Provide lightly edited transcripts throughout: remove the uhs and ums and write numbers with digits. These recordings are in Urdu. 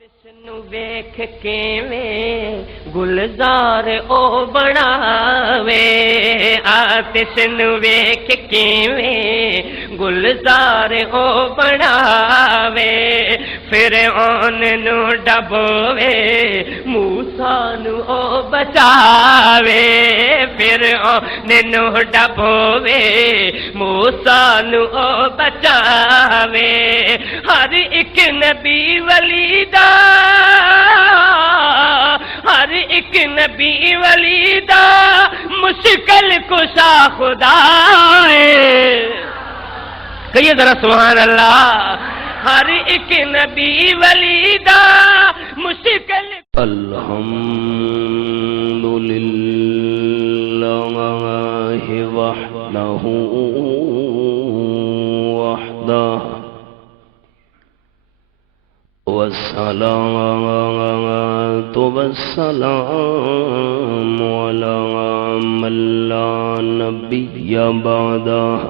تسنو ویکھ کیویں گلزار او بناوے تسنو ویکھ کیویں گلزار او بناوے فرعون نو ڈبوے موسیٰ نو او بچاوے فرعون نو ڈبوے موسیٰ نو او بچاوے ہر ایک نبی ولی دا ہر ایک نبی ولی دا مشکل کشا خدا ہے کہیے ذرا سبحان اللہ ہر ایک نبی ولی دا مشکل الحمدللہ وحدہ وحدہ والصلاة والسلام على من لا نبي بعده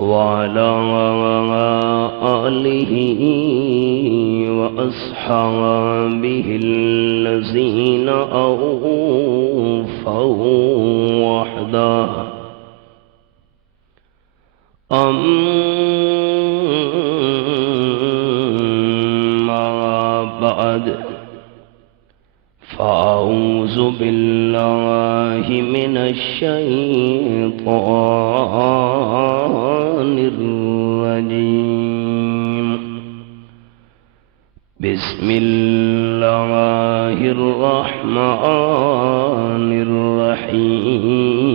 وعلى آله وأصحابه الذين أوفوا وحده بعد فأعوذ بالله من الشيطان الرجيم بسم الله الرحمن الرحيم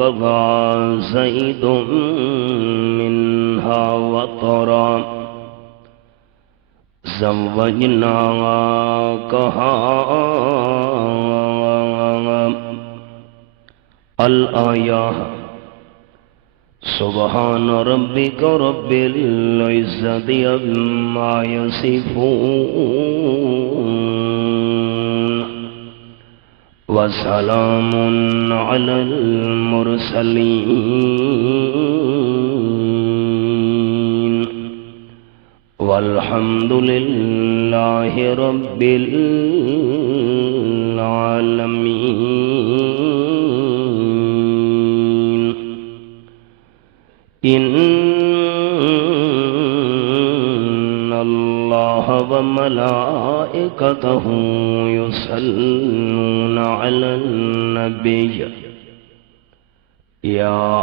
قضى زيد منها وطرا زوجناكها الآية سبحان ربك رب العزة عما يصفون وسلام على المرسلين والحمد لله رب العالمين إن الله وملائكته يصلون على النبي يا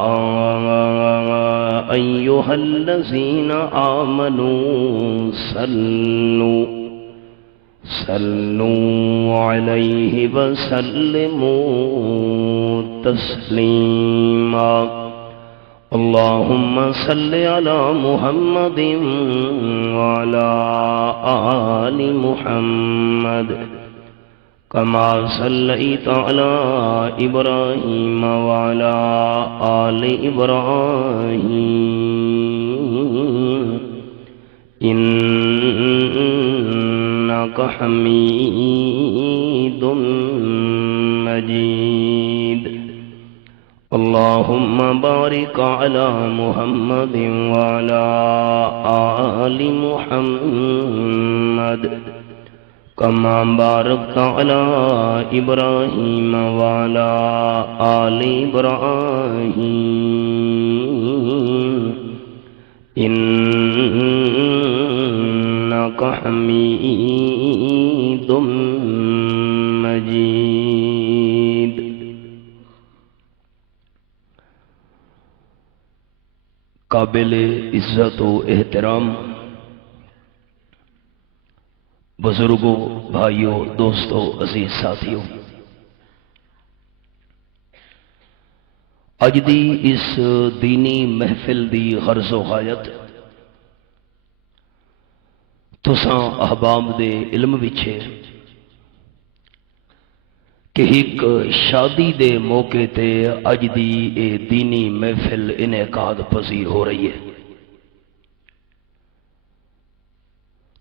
أيها الذين آمنوا صلوا عليه وسلموا تسليما اللهم صل على محمد وعلى آل محمد كما صليت على إبراهيم وعلى آل إبراهيم إنك حميد مجيد اللهم بارك على محمد وعلى آل محمد كما باركت على إبراهيم وعلى آل إبراهيم إنك حميد مجيد قابل عزت و احترام بزرگوں، بھائیوں، دوستوں، عزیز ساتھیوں، اج دی اس دینی محفل دی غرض و غایت تساں احباب دے علم وچ ہے کہ ایک شادی دے موقع تے اج دی اے دینی محفل انعقاد پذیر ہو رہی ہے۔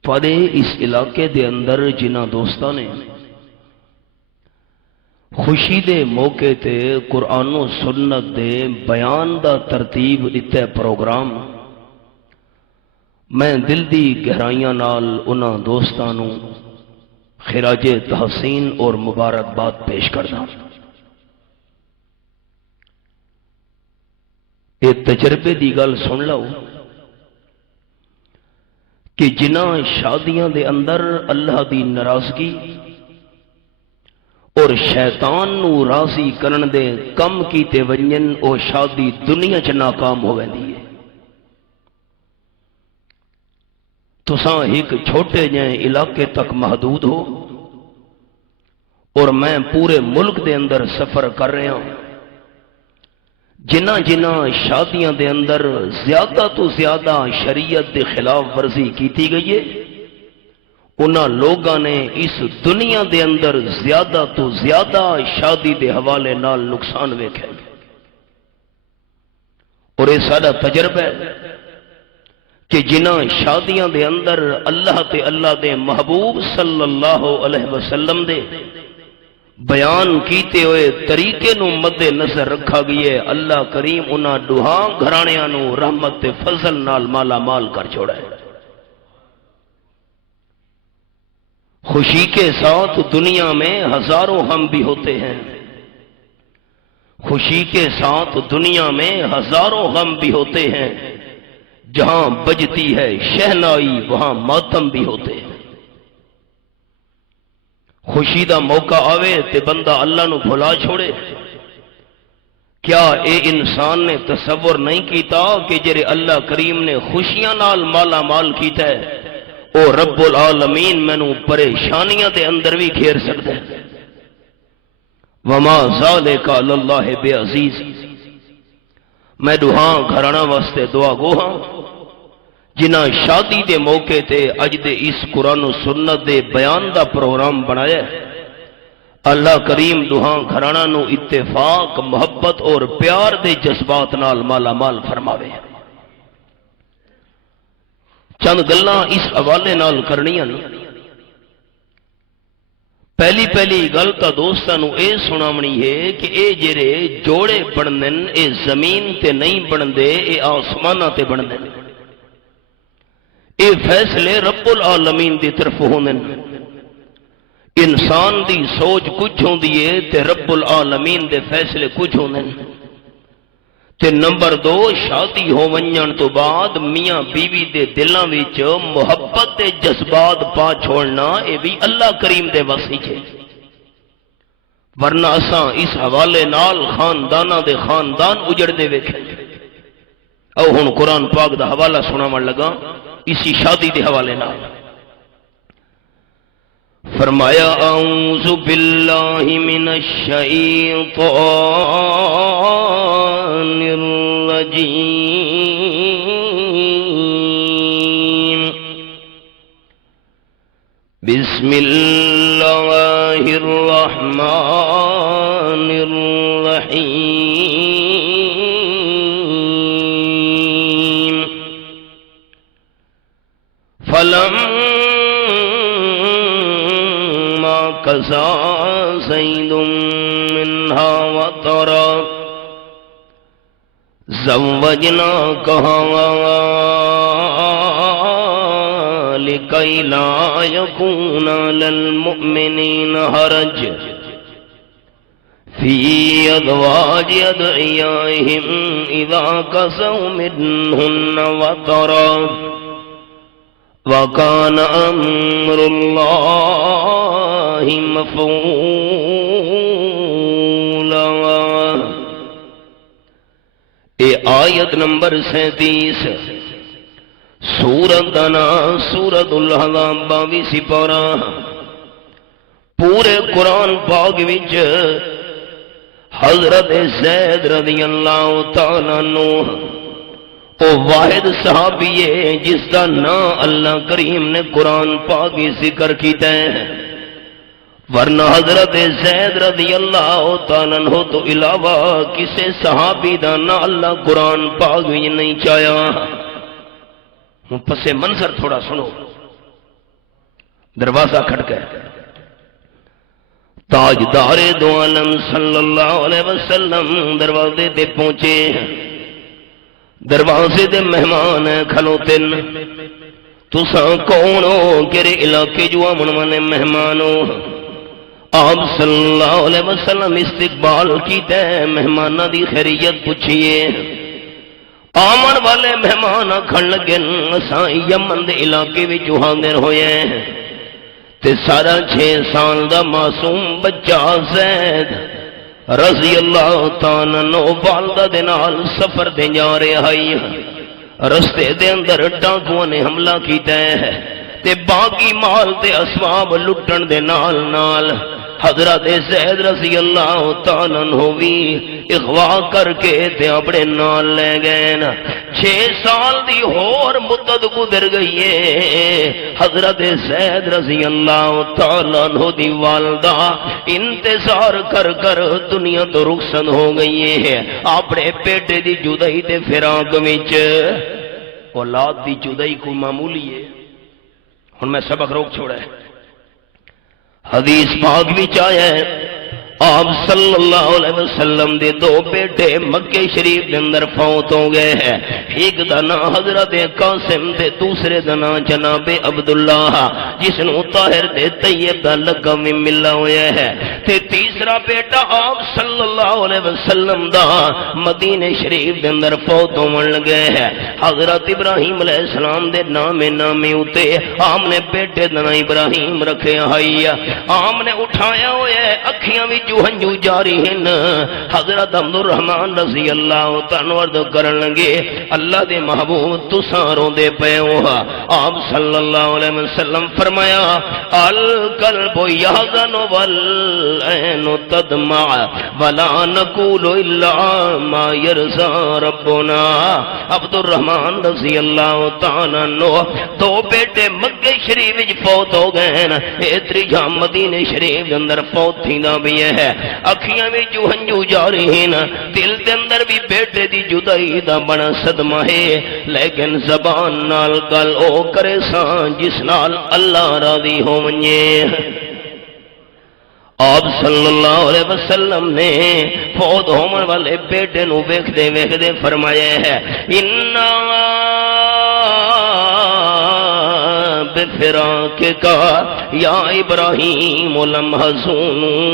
تھوڑے اس علاقے دے اندر جنہ دوستاں نے خوشی دے موقع تے قرآن و سنت دے بیان دا ترتیب اتنے پروگرام میں دل دی گہرائیاں نال انہاں دوستانوں خراج تحسین اور مبارکباد پیش کردا۔ یہ تجربے دی گل سن لو کہ جنہاں شادیاں دے اندر اللہ دی ناراضگی اور شیطان نو راضی کرن دے کم کیتے ونجن او شادی دنیا چ ناکام ہو ویندی ہے۔ تساں ایک چھوٹے جہے علاقے تک محدود ہو اور میں پورے ملک دے اندر سفر کر رہا ہوں۔ جنہ شادیاں دے اندر زیادہ تو زیادہ شریعت دے خلاف ورزی کیتی گئی ہے، انہاں لوگاں نے اس دنیا دے اندر زیادہ تو زیادہ شادی دے حوالے نال نقصان ویکھے، اور یہ سارا تجربہ ہے کہ جنہ شادیاں دے اندر اللہ تے اللہ دے محبوب صلی اللہ علیہ وسلم دے بیان کیتے ہوئے طریقے نو مد نظر رکھا گئی ہے، اللہ کریم انہاں دوہاں گھرانیاں نو رحمت تے فضل نال مالا مال کر چھوڑا ہے۔ خوشی کے ساتھ دنیا میں ہزاروں غم بھی ہوتے ہیں، خوشی کے ساتھ دنیا میں ہزاروں غم بھی ہوتے ہیں، جہاں بجتی ہے شہنائی وہاں ماتم بھی ہوتے ہیں۔ خوشی دا موقع آوے تے بندہ اللہ نو بھلا چھوڑے۔ کیا اے انسان نے تصور نہیں کیتا کہ جرے اللہ کریم نے خوشیاں نال مالا مال کیتا ہے، او رب العالمین مینوں پریشانیاں دے اندر بھی گھیر سکتا ہے۔ وما ذالک علی اللہ بعزیز۔ میں دوہاں گھرانا واسطے دعا گوہاں جنہ شادی دے موقع تے اج دے اس قرآن و سنت دے بیان دا پروگرام بنایا ہے، اللہ کریم دوہاں گھرانا نو اتفاق محبت اور پیار دے جذبات نال مالا مال فرماوے۔ چند گلاں اس حوالے نال کرنیاں نے۔ پہلی گل تا دوستاں نو اے سناونی ہے کہ اے جڑے جوڑے بنن اے زمین تے نہیں بندے، اے آسماناں تے بندے۔ اے فیصلے رب العالمین دی طرف ہوندے۔ انسان دی سوچ کچھ ہوندی ہے تے رب العالمین دے فیصلے کچھ ہوندے۔ تے نمبر 2، شادی ہو ونجن تو بعد میاں بیوی دے دلاں وچ محبت دے جذبات پا چھوڑنا اے بھی اللہ کریم دے وس وچ ہے، ورنہ اساں اس حوالے نال خانداناں دے خاندان اجڑدے ویکھے۔ او ہن قرآن پاک دا حوالہ سناون لگا اسی شادی دے حوالے نال۔ فرمایا اعوذ باللہ من الشیطان الرجیم، بسم اللہ الرحمن الرحیم۔ فلما قضى زيد منها وطرا زوجناكها لكي لا يكون للمؤمنين حرج في أزواج أدعيائهم إذا قضوا منهن وطرا وَكَانَ أَمْرُ اللَّهِ مَفْعُولًا۔ اے آیت نمبر 37 سورت دنا سورت الحزاب 22 سپارہ۔ پورے قرآن پاک وچ حضرت زید رضی اللہ تعالیٰ عنہ وہ واحد صحابی ہے جس کا نام اللہ کریم نے قرآن پاک ذکر کیتا ہے، ورنہ حضرت زید رضی اللہ تعالیٰ عنہ تو علاوہ کسی صحابی دا نام اللہ قرآن پاک نہیں چاہیا۔ پس منظر تھوڑا سنو، دروازہ کھٹکا ہے، تاجدار دو عالم صلی اللہ علیہ وسلم دروازے تے پہنچے، دروازے دے مہمان کھلوتے، تساں کون ہو، کہڑے علاقے جو آمن والے مہمان ہو؟ آپ صلی اللہ علیہ وسلم استقبال کیتا ہے، مہمانہ دی خیریت پوچھئے۔ آمن والے مہمان آکھن لگے اساں یمن دے علاقے وچ حاضر ہوئے ہیں، تے سارا 6 سال دا معصوم بچہ زید رضی اللہ تعالیٰ عنہ والدہ دے نال سفر دے جا رہا ہے، رستے دے اندر ڈاکوؤں نے حملہ کیتا ہے تے باقی مال تے اسباب لٹن دے نال نال حضرت زید رضی اللہ تعالیٰ عنہ بھی اغوا کر کے تے اپنے نال لے گئے۔ 6 سال دی اور مدت گزر گئی ہے، حضرت زید رضی اللہ تعالیٰ عنہ دی والدہ انتظار کر کر دنیا تو رخصت ہو گئی ہے، اپنے بیٹے دی جدائی تے فراق وچ۔ اولاد دی جدائی کو معمولی ہے، ہن میں سبق روک چھوڑا ہے۔ حدیث پاک وچ آیا ہے آپ صلی اللہ علیہ وسلم دے 2 بیٹے مکہ شریف دے اندر فوت ہو گئے ہیں، ایک دا نام حضرت قاسم تے دوسرے دا نام جناب عبداللہ جس نو طاہر تے طیب دا لقب بھی ملا ہویا ہے، تے تیسرا بیٹا آپ صلی اللہ علیہ وسلم دا مدینہ شریف دے اندر فوت ہون لگے ہیں۔ حضرت ابراہیم علیہ السلام دے نامی اتے آپ نے بیٹے دا نام ابراہیم رکھے آئی، آپ نے اٹھایا ہویا ہے، اکھیاں بھی جو ہنجو جاری ہیں۔ حضرت عبد الرحمن رضی اللہ تعالیٰ عرض کرن لگے اللہ دے محبوب تساں روندے پئے ہو، آپ صلی اللہ علیہ وسلم فرمایا القلب یحزن والعین تدمع ولا نقول الا ما یرضى ربنا۔ عبد الرحمن رضی اللہ تعالیٰ عنہ 2 بیٹے مکہ شریف وچ فوت ہو گئے ہیں، تیجا مدینہ شریف دے اندر فوت تھیندا بھی ہے، اکھیاں بھی جو ہنجو جاری ہیں، دل دے اندر بھی بیٹے دی جدائی دا بڑا صدمہ ہے، لیکن زبان نال گل او کرے سان جس نال اللہ راضی ہو ونجے۔ آپ صلی اللہ علیہ وسلم نے فوت ہونے والے بیٹے نو ویکھدے ویکھدے فرمایا ہے اِنَّا بفراقك یا ابراہیم لمحزونون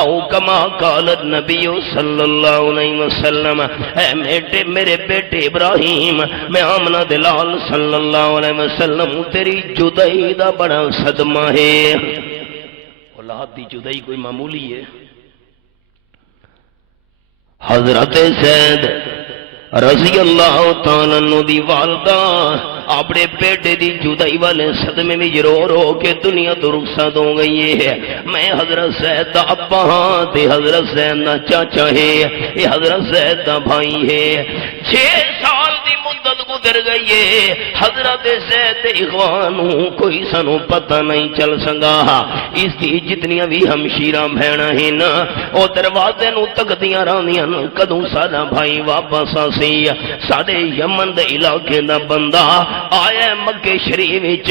او کما قال النبی صلی اللہ علیہ وسلم، اے میرے بیٹے ابراہیم میں آمنہ دلال صلی اللہ علیہ وسلم تیری جدائی دا بڑا صدمہ ہے۔ اولاد دی جدائی کوئی معمولی ہے؟ حضرت زید رضی اللہ تعالیٰ عنہ دی والدہ اپنے بیٹے دی جدائی والے صدمے میں رو رو کے دنیا تو رخصت ہو گئی ہے۔ میں حضرت زید دا ابا ہاں تے حضرت زید دا چاچا ہے، یہ حضرت زید دا بھائی ہے۔ 6 سال دی مدت گزر گئی ہے، حضرت زید دے اخوانوں کوئی سانو پتہ نہیں چل سکا، اس دی جتنیاں بھی ہمشیرہ بہناں ہیں نا او دروازے نو تکدیاں رہندیاں کدوں ساڈا بھائی واپس آسی۔ ساڈے یمن دے علاقے دا بندہ آیا مکہ شریف وچ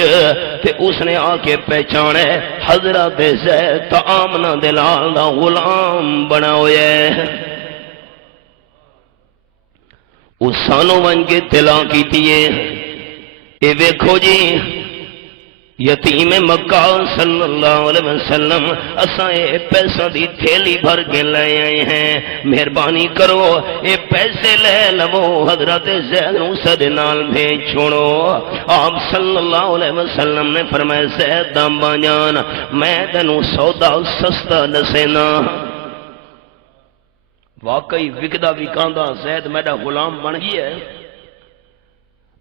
تے اس نے آ کے پہچانے حضرت زید تا آمنہ دلال دا غلام بنا ہویا ہے۔ اس سانو ون کے تلا کیتی ہے، اے ویکھو جی یتیم مکہ صلی اللہ علیہ وسلم اساں اے پیسہ دی تھیلی بھر کے لے آئے ہیں، مہربانی کرو اے پیسے لے لو، حضرت زید نو سدے نال بھیج چھوڑو۔ آپ صلی اللہ علیہ وسلم نے فرمایا زید دا بانجان میں تینوں سودا سستا دسینا۔ واقعی وکدا وکاندا زید میرا غلام بن گیا ہے۔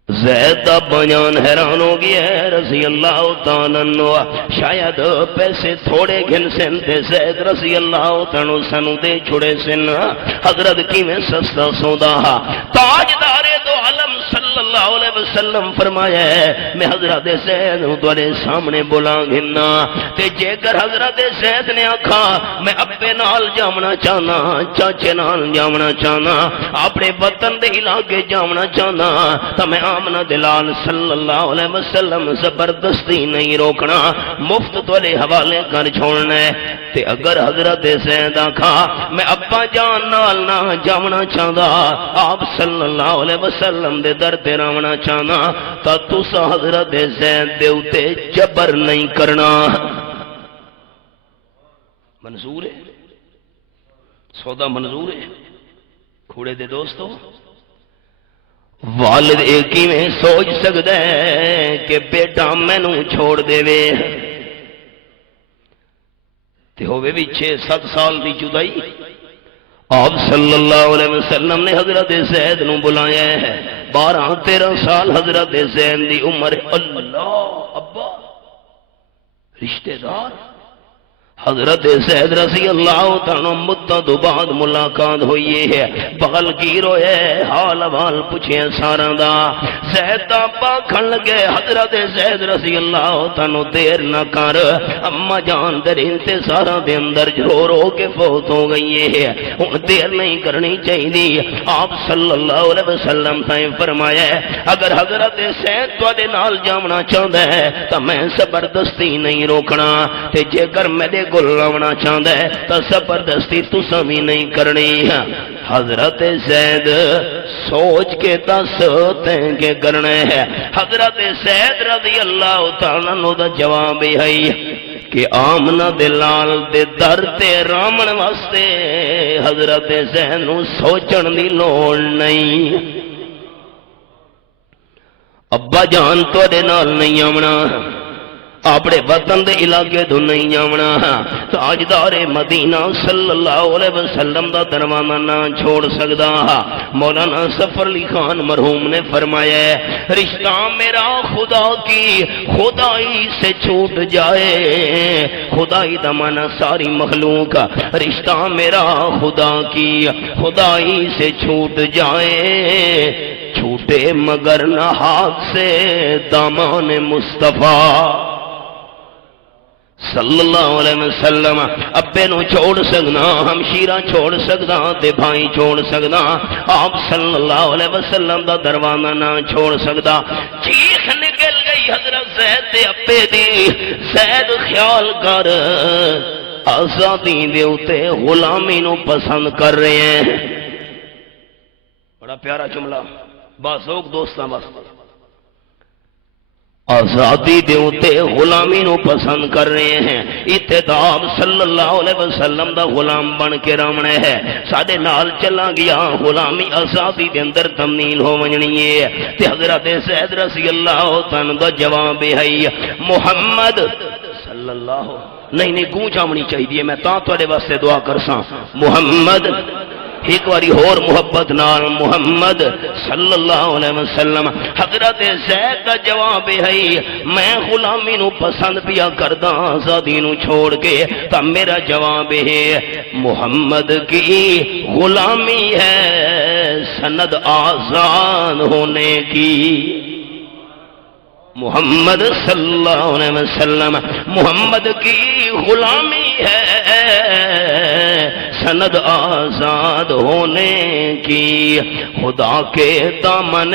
زید دا بانجان حیران ہو گیا ہے رضی اللہ تعالیٰ عنہ، شاید پیسے تھوڑے گھن سن تے زید رضی اللہ تعالیٰ عنہ سنو دے چھوڑے سن، حضرت کی میں سستا سودا۔ تاجدار دو عالم صلی اللہ علیہ وسلم فرمایا ہے میں حضرت زید نو تواڈے سامنے بلاں گھنا تے جے کر حضرت زید نے آکھا میں ابے نال جاونا چاہنا چاچے نال جاونا چاہنا اپنے وطن دے علاقے جاونا چاہنا تے میں آمنہ دلال صلی اللہ علیہ وسلم زبردستی نہیں روکنا مفت تواڈے حوالے کر چھوڑنا ہے تے اگر حضرت زید آکھا میں ابا جان نال نہ جاونا چاہدا آپ صلی اللہ علیہ وسلم دے در تے راونا چاہنا تا تسا حضرت زید دے اوتے جبر نہیں کرنا منظور ہے سودا منظور ہے کھوڑے دے دوستو والد ایک ہی میں سوچ سکتا ہے کہ بیٹا مینوں چھوڑ دے وے تے ہوئے بھی 6-7 سال دی جدائی آپ صلی اللہ علیہ وسلم نے حضرت زید نو بلایا ہے 12-13 سال حضرت زید دی عمر اللہ ابا رشتہ دار حضرت زید رضی اللہ تعالیٰ مدت بعد ملاقات ہوئی ہے بغل گیر ہوئے حال حوال پوچھے سارا دا زید دا پاکھن لگے حضرت زید رضی اللہ تعالیٰ دیر نہ کر اما جان در انتظارہ دے اندر رو رو کے فوت ہو گئی ہے ان دیر نہیں کرنی چاہیے آپ صلی اللہ علیہ وسلم تائیں فرمایا ہے اگر حضرت زید تواڈے نال جاونا چاہتا ہے تو میں زبردستی نہیں روکنا تے جے کر میرے گلاونا چاہتا ہے تو زبردستی تساں بھی نہیں کرنی حضرت زید سوچ کے دس تیں کے کرنا ہے حضرت زید رضی اللہ تعالیٰ عنہ دا جواب ہے کہ آمنہ دلال دے در تے رامن واسطے حضرت زید نو سوچن دی لوڑ نہیں ابا جان تواڈے نال نہیں آمنا اپنے وطن دے علاقے تو نہیں جاونا تاجدار مدینہ صلی اللہ علیہ وسلم دا دروازہ نہ چھوڑ سکدا مولانا ظفر علی خان مرحوم نے فرمایا ہے رشتہ میرا خدا کی خدائی سے چھوٹ جائے خدائی دا معنی ساری مخلوق رشتہ میرا خدا کی خدائی سے چھوٹ جائے چھوٹے مگر نہ ہاتھ سے دامان مصطفیٰ صلی اللہ علیہ وسلم ابے نو چھوڑ سکنا ہمشیرہ چھوڑ سکنا تے بھائی چھوڑ سکنا آپ صلی اللہ علیہ وسلم دا دروازہ نہ چھوڑ سکتا چیخ نکل گئی حضرت زید دے ابے دی زید خیال کر آزادی دے اوتے غلامی نو پسند کر رہے ہیں بڑا پیارا جملہ بازوق دوستاں واسطے آزادی دے اوتے غلامی نو پسند کر رہے ہیں اتداب صلی اللہ علیہ وسلم دا غلام بن کے رامنے ہے ساڑے نال چلا گیا غلامی آزادی دے اندر تمنیل ہو ونجنی ہے تے حضرت زید رضی اللہ تعالیٰ دا جواب ہے محمد صلی اللہ نہیں گونج آمنی چاہیے میں تاں توڑے واسطے دعا کرساں محمد ایک باری اور محبت نال محمد صلی اللہ علیہ وسلم حضرت زید کا جواب ہے میں غلامی نو پسند پیا کردا آزادی نو چھوڑ کے تا میرا جواب ہے محمد کی غلامی ہے سند آزاد ہونے کی محمد صلی اللہ علیہ وسلم محمد کی غلامی ہے سند آزاد ہونے کی خدا کے دامن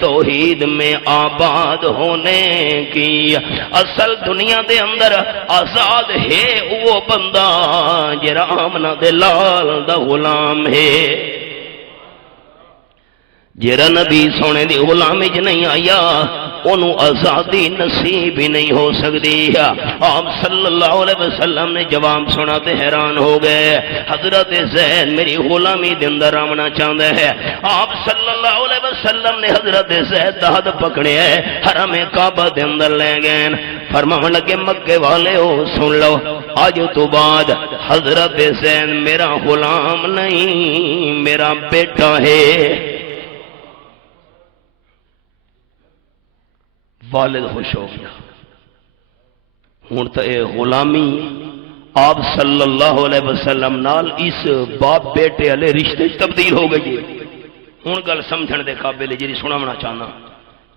توحید میں آباد ہونے کی اصل دنیا دے اندر آزاد ہے وہ بندہ جرا آمنہ دے لال دا غلام ہے جرا نبی سونے دی غلامی ج نہیں آیا انہوں آزادی نصیب ہی نہیں ہو سکتی آپ صلی اللہ علیہ وسلم نے جواب سنا تے حیران ہو گئے حضرت زید میری غلامی دے اندر آمنا چاہتا ہے آپ صلی اللہ علیہ وسلم نے حضرت زید دا ہاتھ پکڑے ہے حرم کعبہ دے اندر لے گئے فرمان لگے مکے والے ہو سن لو آج تو بعد حضرت زید میرا غلام نہیں میرا بیٹا ہے والد خوش ہو گیا ہوں تو اے غلامی آپ صلی اللہ علیہ وسلم نال اس باپ بیٹے والے رشتے تبدیل ہو گئی ہوں گل سمجھن دے قابل جی سناونا چاہنا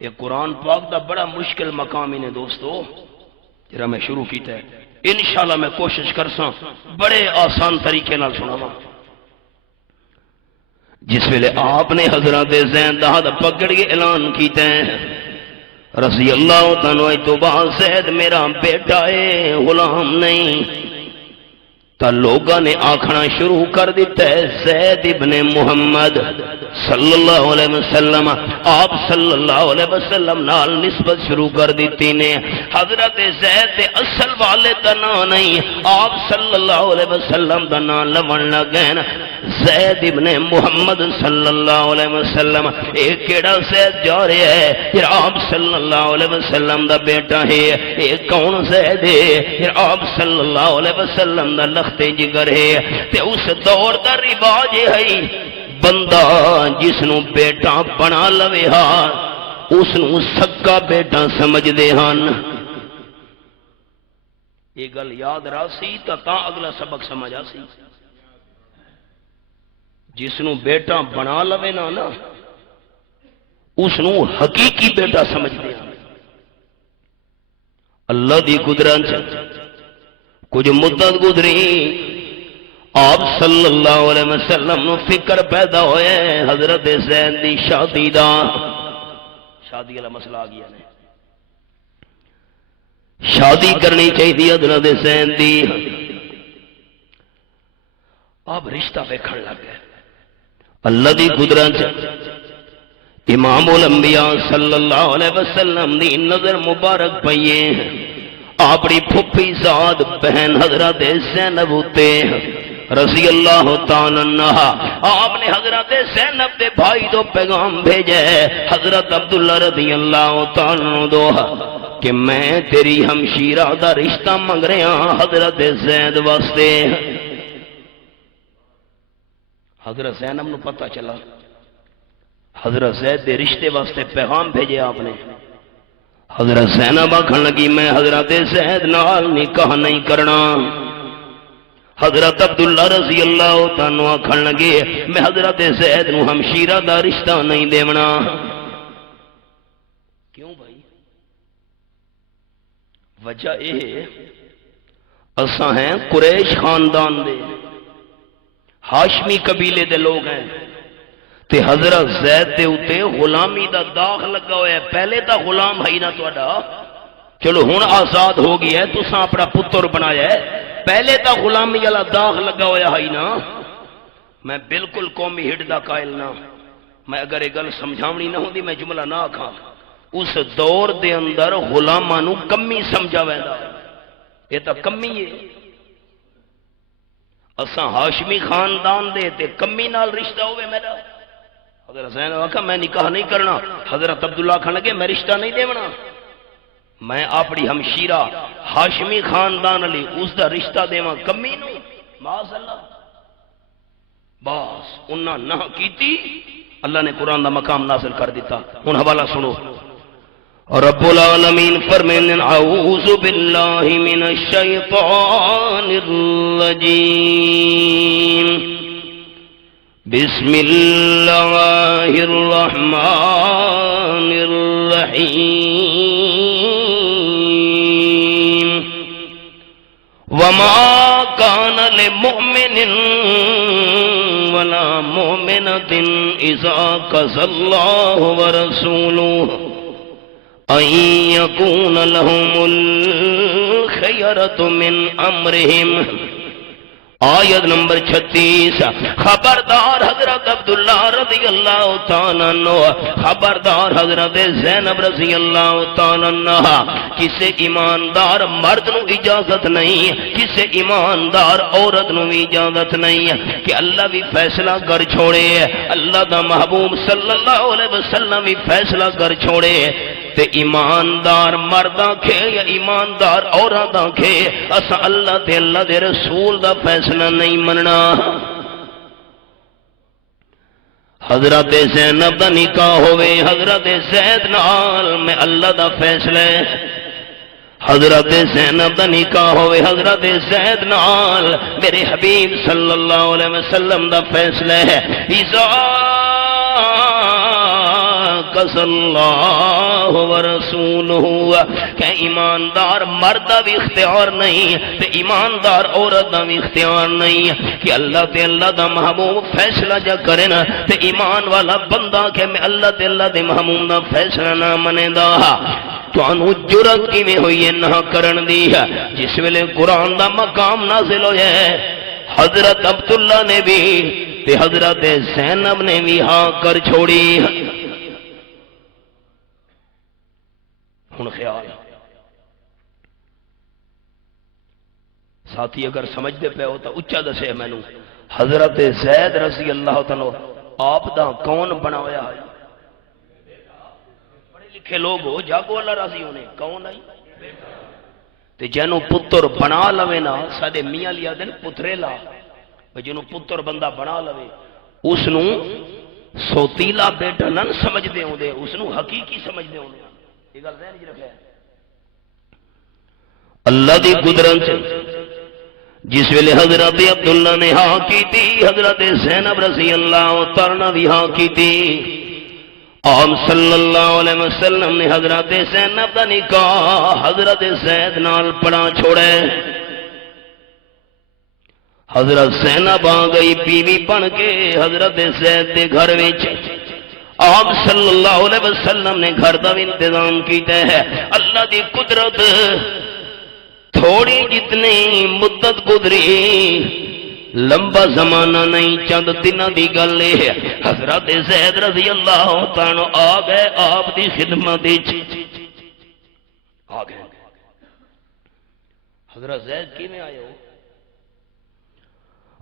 یہ قرآن پاک دا بڑا مشکل مقام ہی نے دوستو جرا میں شروع کیتا ہے، انشاءاللہ میں کوشش کرساں بڑے آسان طریقے نال سناواں۔ جس ویلے آپ نے حضرت زید دا ہاتھ پکڑ کے اعلان کیتا ہے رضی اللہ تعالیٰ تو بعد زید میرا بیٹا ہے غلام نہیں، تا لوگاں نے آکھنا شروع کر دیتا ہے زید ابن محمد صلی اللہ علیہ وسلم، آپ صلی اللہ علیہ وسلم نال نسبت شروع کر دیتی نے۔ حضرت زید دے اصل والد دا نام نہیں، آپ صلی اللہ علیہ وسلم دا نام لون لگے نا زید ابن محمد صلی اللہ علیہ وسلم۔ ایک کیڑا زید جا رہا ہے پھر آپ صلی اللہ علیہ وسلم دا بیٹا ہے، ایک کون زید ہے پھر آپ صلی اللہ علیہ وسلم دا لخت جگر ہے۔ تے اس دور دا رواج ہے بندہ جس نو بیٹا بنا لوے ہا اس نو سکا بیٹا سمجھ دے ہن۔ یہ گل یاد راسی تا اگلا سبق سمجھ آسی۔ جس نو بیٹا بنا لوے نا اس نو حقیقی بیٹا سمجھ دے ہن۔ اللہ دی قدرت کچھ مدت گزری، آپ صلی اللہ علیہ وسلم نو فکر پیدا ہوئے حضرت زید دی شادی دا، شادی والا مسئلہ آ گیا نے، شادی کرنی چاہیے حضرت زید دی۔ آپ رشتہ ویکھن لگ گئے، اللہ دی قدرت امام الانبیاء صلی اللہ علیہ وسلم دی نظر مبارک پئیے اپنی پھپھی زاد بہن حضرت زینب ہوتے رضی اللہ تعالی عنہ۔ آپ نے حضرت زینب دے بھائی تو پیغام بھیجے حضرت عبداللہ رضی اللہ تعالی عنہ دو کہ میں تیری ہمشیرہ دا رشتہ منگ رہا حضرت زید واسطے۔ حضرت زینب نو پتہ چلا، حضرت زید دے رشتے واسطے پیغام بھیجے آپ نے۔ حضرت زینب آکھن لگی میں حضرت زید نال نکاح نہیں کرنا۔ حضرت عبداللہ رضی اللہ تعالیٰ آکھن لگے میں حضرت زید نو ہمشیرہ دا رشتہ نہیں دیونا۔ کیوں بھائی؟ وجہ یہ اساں ہیں قریش خاندان دے ہاشمی قبیلے دے لوگ ہیں تے حضرت زید دے اتے غلامی دا داغ لگا ہوا ہے۔ پہلے تا غلام ہے نا تہاڈا، چلو ہن آزاد ہو گیا ہے تساں اپنا پتر بنایا ہے، پہلے تا غلامی والا داغ لگا ہوا ہے نا۔ میں بالکل قومی ہٹ دا قائل نہ، میں اگر یہ گل سمجھاونی نہ ہوندی میں جملہ نہ آکھاں۔ اس دور دے اندر غلاماں نو کمی سمجھا ویندا، یہ تا کمی ہے۔ اساں ہاشمی خاندان دے تے کمی نال رشتہ ہوئے میرا۔ حضرت زین آکھا میں نکاح نہیں کرنا، حضرت عبداللہ کھن لگے میں رشتہ نہیں دیونا، میں اپنی ہمشیرہ ہاشمی خاندان علی اس دا رشتہ دیواں کمی نو معاذ اللہ۔ بس انہاں نہ کیتی، اللہ نے قرآن دا مقام نازل کر دیتا۔ ہن حوالہ سنو، رب العالمین فرمائیں اعوذ باللہ من الشیطان الرجیم بسم اللہ الرحمن الرحیم وما کان لمؤمن ولا مؤمنۃ اذا قضى اللہ ورسولہ ان یکون لهم الخیرۃ من امرہم۔ آیت نمبر 36۔ خبردار حضرت عبداللہ رضی اللہ تعالیٰ عنہ، خبردار حضرت زینب رضی اللہ تعالیٰ عنہ، کسے ایماندار مرد نو اجازت نہیں، کسے ایماندار عورت نو اجازت نہیں کہ اللہ بھی فیصلہ کر چھوڑے، اللہ دا محبوب صلی اللہ علیہ وسلم بھی فیصلہ کر چھوڑے تے ایماندار مرداں کھے یا ایماندار عورتاں کھے اسا اللہ تے اللہ دے رسول دا فیصلہ نہیں مننا۔ حضرت زینب دا نکاح ہوئے حضرت زید نال میں اللہ دا فیصلہ ہے، حضرت زینب دا نکاح ہوئے حضرت زید نال میرے حبیب صلی اللہ علیہ وسلم دا فیصلہ ہے۔ نقص اللہ ورسولہ کہ ایماندار مرد دا بھی اختیار نہیں تے ایماندار عورت دا بھی اختیار نہیں کہ اللہ تے اللہ دا محبوب فیصلہ جا کرے نا تے ایمان والا بندہ کہ میں اللہ تے اللہ دے محبوب دا فیصلہ نہ منے دا تانوں جرأت کیویں ہوئی ہے نہ کرن دی جس ویلے قرآن دا مقام نازل ہویا ہے حضرت عبداللہ نے بھی تے حضرت زینب نے بھی ہاں کر چھوڑی ہن خیال ساتھی اگر سمجھتے پہ ہوتا اچھا دسے میں نو حضرت زید رضی اللہ تعالیٰ آپ دا کون بنایا ہے پڑھے لکھے لوگ ہو جاگو اللہ راضی ہونے کون آئی تے جنوں پتر بنا لوے نا سادے میاں لیا دن پترے لا جنوں پتر بندہ بنا لوے اس نو سوتیلا بیٹا نہ سمجھ دے ہوں دے اس نو حقیقی سمجھ دے ہوں دے یہ گل ذہن وچ رکھے اللہ دی قدرت جس ویلے حضرت عبداللہ نے ہاں کی تھی حضرت زینب رضی اللہ تعالیٰ بھی ہاں کی تھی آم صلی اللہ علیہ وسلم نے حضرت زینب کا نکاح حضرت زید نال پڑا چھوڑے حضرت زینب آ گئی بیوی بن کے حضرت زید دے گھر وچ آپ صلی اللہ علیہ وسلم نے گھر دا انتظام کیتا ہے اللہ دی قدرت تھوڑی جتنی مدت گزری لمبا زمانہ نہیں چند دنوں دی گل ہے حضرت زید رضی اللہ تعالی آ گئے آپ دی خدمت آ گئے حضرت زید کی میں آئے ہو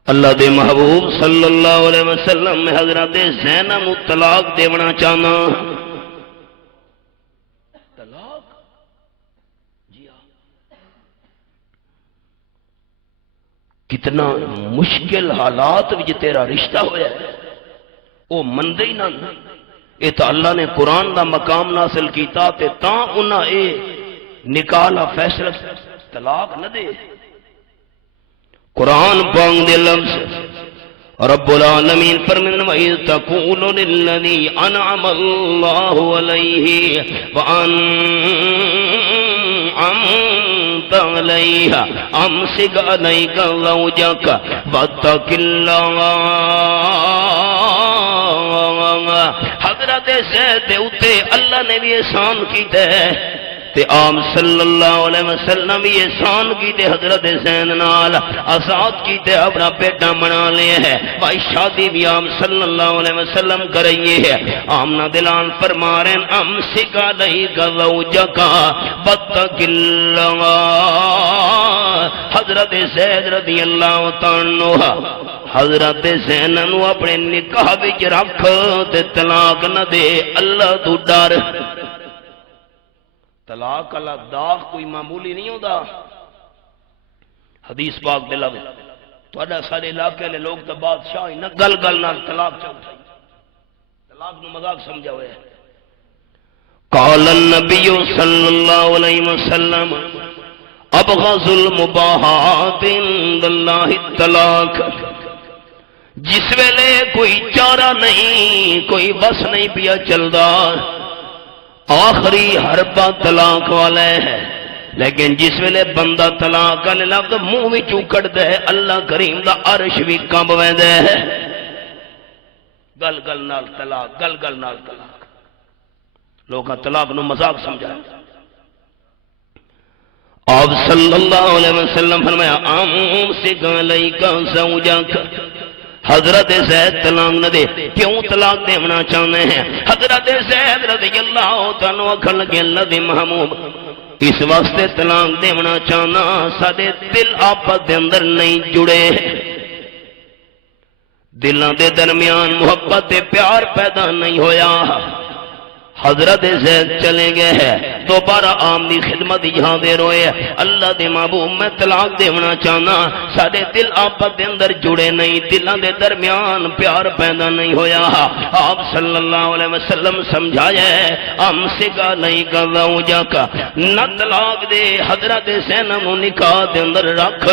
اللہ دے محبوب صلی اللہ علیہ وسلم میں حضرت زینب طلاق دیونا چاہنا طلاق جی ہاں کتنا مشکل حالات وچ تیرا رشتہ ہویا ہے وہ مندے ہی نہ یہ تو اللہ نے قرآن دا مقام ناصل کیتا تے تاں انہاں اے نکالا فیصلہ طلاق نہ دے قرآن پاک دے لفظ رب العالمین فرماتے ہیں وَإِذْ تَقُولُ لِلَّذِي أَنْعَمَ اللَّهُ عَلَيْهِ وَأَنْعَمْتَ عَلَيْهِ أَمْسِكْ عَلَيْكَ زَوْجَكَ وَاتَّقِ اللَّهَ حضرت زید دے اُتے اللہ نے بھی احسان کیتا ہے تے عام صلی اللہ علیہ وسلم بھی احسان کی تے حضرت زید نال آزاد کی تے اپنا بیٹا بنا لیا ہے بھائی شادی بھی عام صلی اللہ علیہ وسلم کرئیے ہے آمنا دلان فرما رہے ہیں امسک علیک زوجک واتق اللہ حضرت زید رضی اللہ تعالیٰ حضرت زینب نو اپنے نکاح وچ رکھ تے طلاق نہ دے اللہ تو ڈر طلاق اللہ داغ کوئی معمولی نہیں ہوتا حدیث پاک دے لفظ تہاڈا سارے علاقے لے لوگ تے بادشاہ نہ گل گل نال طلاق چاہتے طلاق نو مذاق سمجھا ہوئے قال النبی صلی اللہ علیہ وسلم ابغض المباحات عند اللہ الطلاق جس ویلے کوئی چارہ نہیں کوئی بس نہیں پیا چلدا آخری حربہ طلاق والا ہے لیکن جس ویلے بندہ طلاق والے لفظ منہ وچوں کڈدا ہے اللہ کریم دا عرش بھی کمب ویندا ہے گل گل نال طلاق گل گل نال طلاق لوکاں طلاق نو مذاق سمجھایا آپ صلی اللہ علیہ وسلم فرمایا امسک علیک زوجک حضرت زید طلاق نہ دے کیوں طلاق دینا چاہتے ہیں حضرت زید رضی اللہ تعالیٰ اکھن لگے اللہ دے محبوب اس واسطے طلاق دینا چاہنا سادے دل آپس دے اندر نہیں جڑے دلوں دے درمیان محبت دے پیار پیدا نہیں ہویا حضرت زید چلے گئے ہیں دوبارہ عام دی خدمت یہاں دے روئے اللہ دے محبوب میں طلاق دینا چاہنا سارے دل آپس دے اندر جڑے نہیں دلوں دے درمیان پیار پیدا نہیں ہویا آپ صلی اللہ علیہ وسلم سمجھایا امسک علیک زوجک نہ طلاق دے حضرت زینب نو نکاح دے اندر رکھ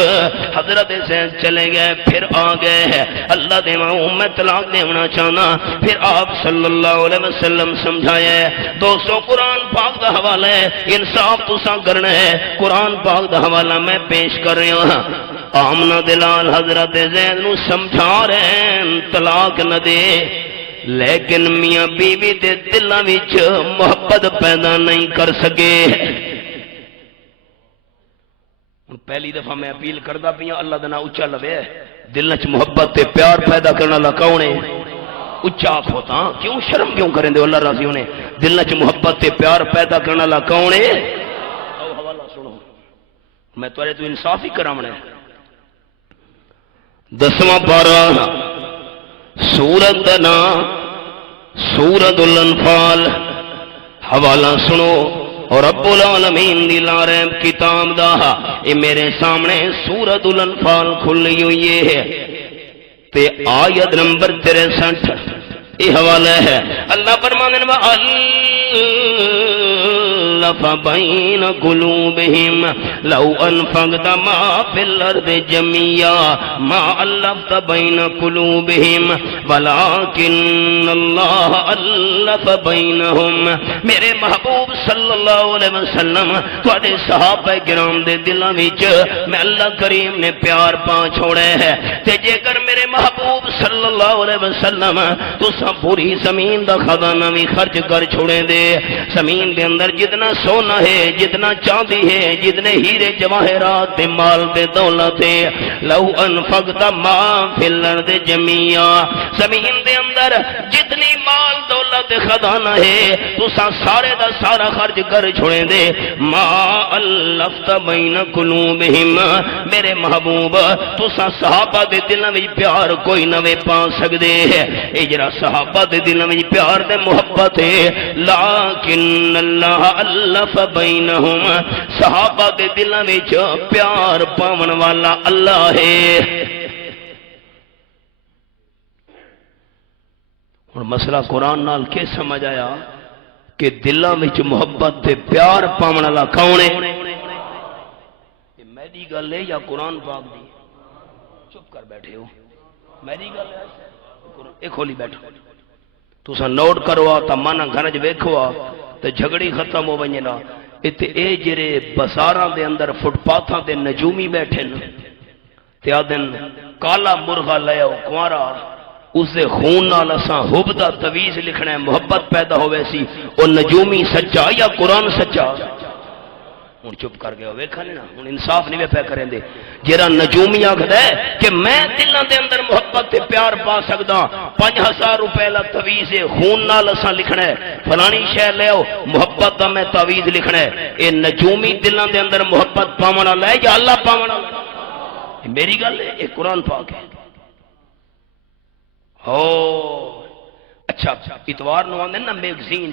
حضرت زید چلے گئے پھر آ گئے ہیں اللہ دے محبوب میں طلاق دینا چاہنا پھر آپ صلی اللہ علیہ وسلم سمجھایا ہے۔ دوستو قرآن پاک دا حوالہ ہے، انصاف تساں کرنا ہے۔ قرآن پاک دا حوالہ میں پیش کر رہا ہوں۔ آمنہ دلال حضرت زید نو سمجھا رہے ہیں طلاق نہ دے، لیکن میاں بیوی دے دلاں وچ محبت پیدا نہیں کر سکے۔ پہلی دفعہ میں اپیل کردا پیا اللہ دا نام اچا لوے، دل وچ محبت تے پیار پیدا کرنے والا کون ہے؟ اچا آکھو تاں، کیوں شرم کیوں کریں دے اللہ راضی ہونے؟ دل وچ محبت تے پیار پیدا کرنے والا کون ہے؟ او حوالہ سنو، میں تورے تو انصاف ہی کراونا ہے۔ 10واں پارہ سورت دا نام سورت الانفال، حوالہ سنو۔ اور رب العالمین دی لارے کتاب دا یہ میرے سامنے سورت الانفال کھلی ہوئی ہے تے آیت نمبر 63 یہ حوالہ ہے۔ اللہ فرمانے ألف بين قلوبهم لو أنفقت ما في الأرض جميعا ما ألفت بين قلوبهم ولكن الله ألف بينهم۔ میرے محبوب صلی اللہ علیہ وسلم تواڈے صحابہ کرام دے دلاں وچ میں اللہ کریم نے پیار پا چھوڑے ہے تے جے کر میرے محبوب صلی اللہ علیہ وسلم تساں پوری زمین دا خزانہ بھی خرچ کر چھوڑے دے، زمین دے اندر جتنا سونا ہے، جتنا چاندی ہے، جتنے ہیرے جواہرات تے مال تے دولت ہے، لو انفقت ما فی الارض جميعا، زمین دے اندر جتنی مال دولت خزانہ ہے تساں سارے دا سارا خرچ کر چھوڑے دے، ما الفت بین قلوبہم، میرے محبوب تساں صحابہ دے دلاں وچ پیار کوئی نہ پا سکدے ہے، اے جڑا صحابہ دے دلاں وچ پیار تے محبت ہے، لیکن اللہ الف بینہم، صحابہ دے دلاں وچ پیار پاون والا اللہ ہے۔ اور مسئلہ قرآن نال کے سمجھ آیا کہ دلاں وچ محبت تے پیار پاون والا کون ہے؟ یہ میری گل ہے یا قرآن پاک دی؟ چپ کر بیٹھے ہو، میری گل ہے اے کھولی بیٹھو، تساں نوٹ کرو تا مانا گھر وچ ویکھو تے جھگڑی ختم ہو ونجے نا۔ اتے اے جڑے بازاراں دے اندر فٹ پاتھاں تے نجومی بیٹھے نا تے آدن کالا مرغا لے آؤ کنوارا، اس دے خون نال اساں حب دا تویز لکھنا ہے، محبت پیدا ہوئے سی، او نجومی سچا یا قرآن سچا؟ ہوں چپ کر گئے ہو، ویکھا نہیں نا، ہوں انصاف نہیں پہ کریں دے۔ جیرا نجومی آکھدا ہے کہ میں دلاں دے اندر محبت تے پیار پا سکدا، 5000 روپے لا تویز خون نال اساں لکھنا ہے، فلانی شے لے آؤ محبت دا میں تویز لکھنا ہے، اے نجومی دلاں دے اندر محبت پاون والا ہے یا اللہ پاون والا؟ میری گل ہے، اے قرآن پاک ہے۔ ہو اچھا اتوار نو آندے نا میگزین،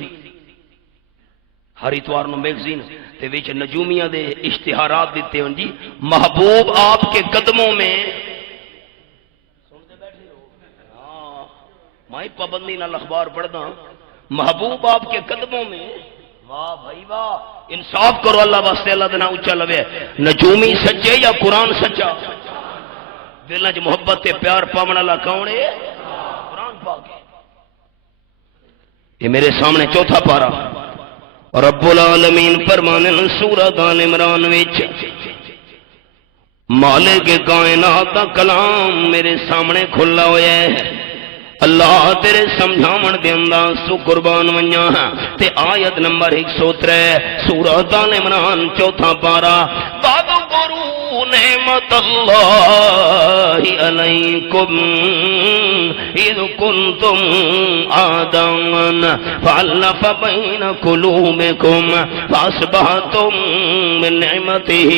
ہر اتوار نو میگزین تے وچ نجومیاں دے اشتہارات دیتے ہوں جی، محبوب آپ کے قدموں میں، سنتے بیٹھے ہو؟ ہاں میں پابندی نال اخبار پڑھدا، محبوب آپ کے قدموں میں، واہ بھائی واہ، انصاف کرو اللہ واسطے، اللہ دے نام اونچا لوے، نجومی سچے یا قرآن سچا؟ دلاں وچ محبت تے پیار پاون والا کون ہے؟ قرآن پاک ہے۔ یہ میرے سامنے چوتھا پارہ، رب العالمین فرمانے سورۃ آل عمران وچ، مالک کائنات کا کلام میرے سامنے کھلا ہوا ہے، اللہ تیرے سمجھاون دے انداز تو قربان ونجا تے آیت نمبر 103 سورۃ آل عمران چوتھا پارہ، وَاذْكُرُوا نِعْمَتَ اللَّهِ عَلَيْكُمْ إِذْ كُنْتُمْ أَعْدَاءً فَأَلَّفَ بَيْنَ قُلُوبِكُمْ فَأَصْبَحْتُمْ بِنِعْمَتِهِ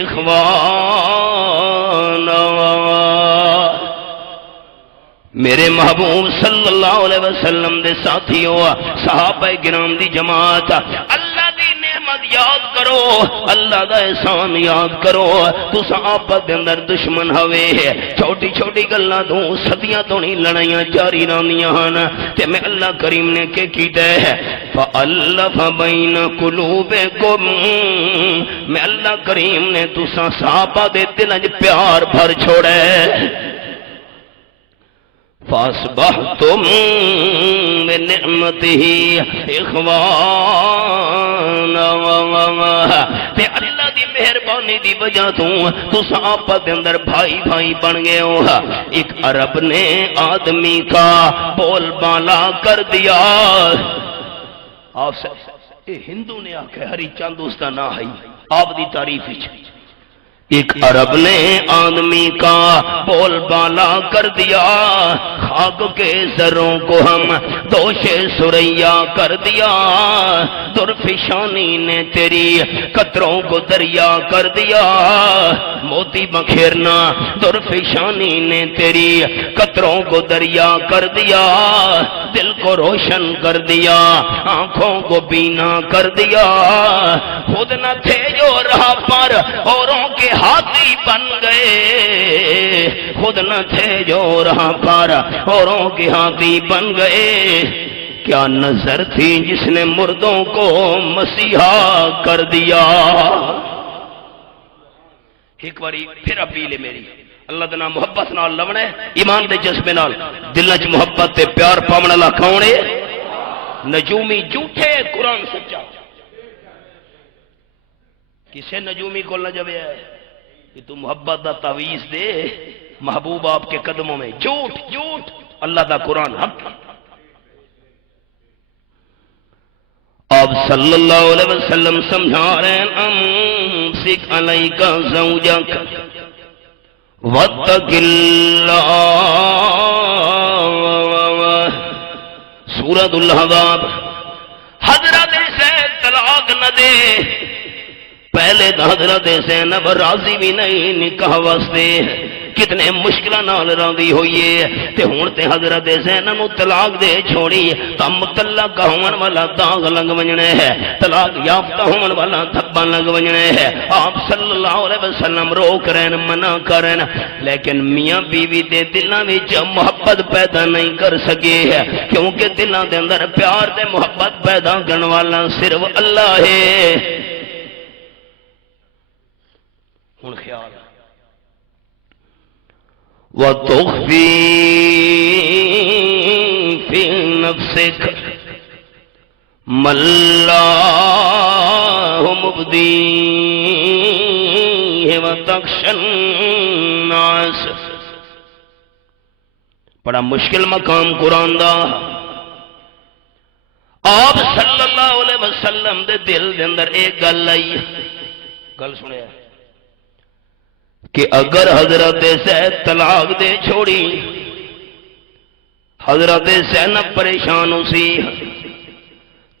إِخْوَانًا۔ میرے محبوب صلی اللہ علیہ وسلم دے ساتھیوں، صحابہ کرام دی جماعت، اللہ دی نعمت یاد کرو، اللہ دا احسان یاد کرو، تساں آپس دے اندر دشمن ہوئے، چھوٹی چھوٹی گلاں تو صدیاں تو نہیں لڑائیاں جاری رہندیاں ہن، تے میں اللہ کریم نے کہ کیتا ہے فَأَلَّفَ بَيْنَ قُلُوبِكُمْ، میں اللہ کریم نے تساں صحابہ دے دلاں وچ پیار بھر چھوڑے، فاصبحتم بنعمتہ اخوانا تے اللہ دی مہربانی دی وجہ تو آپس دے اندر بھائی بھائی بن گئے ہو. ایک عرب نے آدمی کا بول بالا کر دیا. آپ سے ہندو نے آکھے ہری چند اس کا نہ ہے آپ دی تعریف. ایک عرب نے آدمی کا بول بالا کر دیا. خاک کے ذروں کو ہم دوش سریا کر دیا. درفشانی نے تیری قطروں کو دریا کر دیا. موتی بکھیرنا درفشانی نے تیری قطروں کو دریا کر دیا. دل کو روشن کر دیا, آنکھوں کو بینا کر دیا. خود نہ تھے جو راہ پر اوروں کے ہاتھی بن گئے. خود نہ تھے جو راہ پر اوروں کے ہاتھی بن گئے. کیا نظر تھی جس نے مردوں کو مسیحا کر دیا. ایک باری پھر اپیل ہے میری, اللہ دے نام محبت نال لونا ہے, ایمان دے جذبے نال. دلاں وچ محبت تے پیار پاون والا کون ہے؟ نجومی جھوٹے, قرآن سچا. کسے نجومی کو نہ جبے ہے کہ تو محبت دا تعویذ دے محبوب آپ کے قدموں میں. جھوٹ جھوٹ, اللہ دا قرآن حق. آپ صلی اللہ علیہ وسلم سمجھا رہے ہیں امسک علیک زوجک واتق اللہ. سورۃ الاحزاب. حضرت سے طلاق نہ دے. پہلے تو حضرت زینب راضی بھی نہیں نکاح واسطے, کتنے مشکل نال راضی ہوئیے. تے ہن تے حضرت زینب نو طلاق دے چھوڑی تا مطلق ہون والا داغ لگ ونجنے ہے, طلاق یافتہ ہون والا دھبا لگ ونجنے ہے. آپ صلی اللہ علیہ وسلم روک رہے ہیں, منع کریں, لیکن میاں بیوی دے دلاں وچ محبت پیدا نہیں کر سکے ہے, کیونکہ دلاں دے اندر پیار تے محبت پیدا کرن والا صرف اللہ ہے. ہن خیال وَتُخْفِي فِي نَفْسِكَ مَا اللَّهُ مُبْدِيهِ وَتَخْشَى النَّاسَ. بڑا مشکل مقام قرآن دا. آپ صلی اللہ علیہ وسلم دے دل دے اندر ایک گل آئی. گل سنے کہ اگر حضرت زید طلاق دے چھوڑی, حضرت زینب پریشان ہو سی,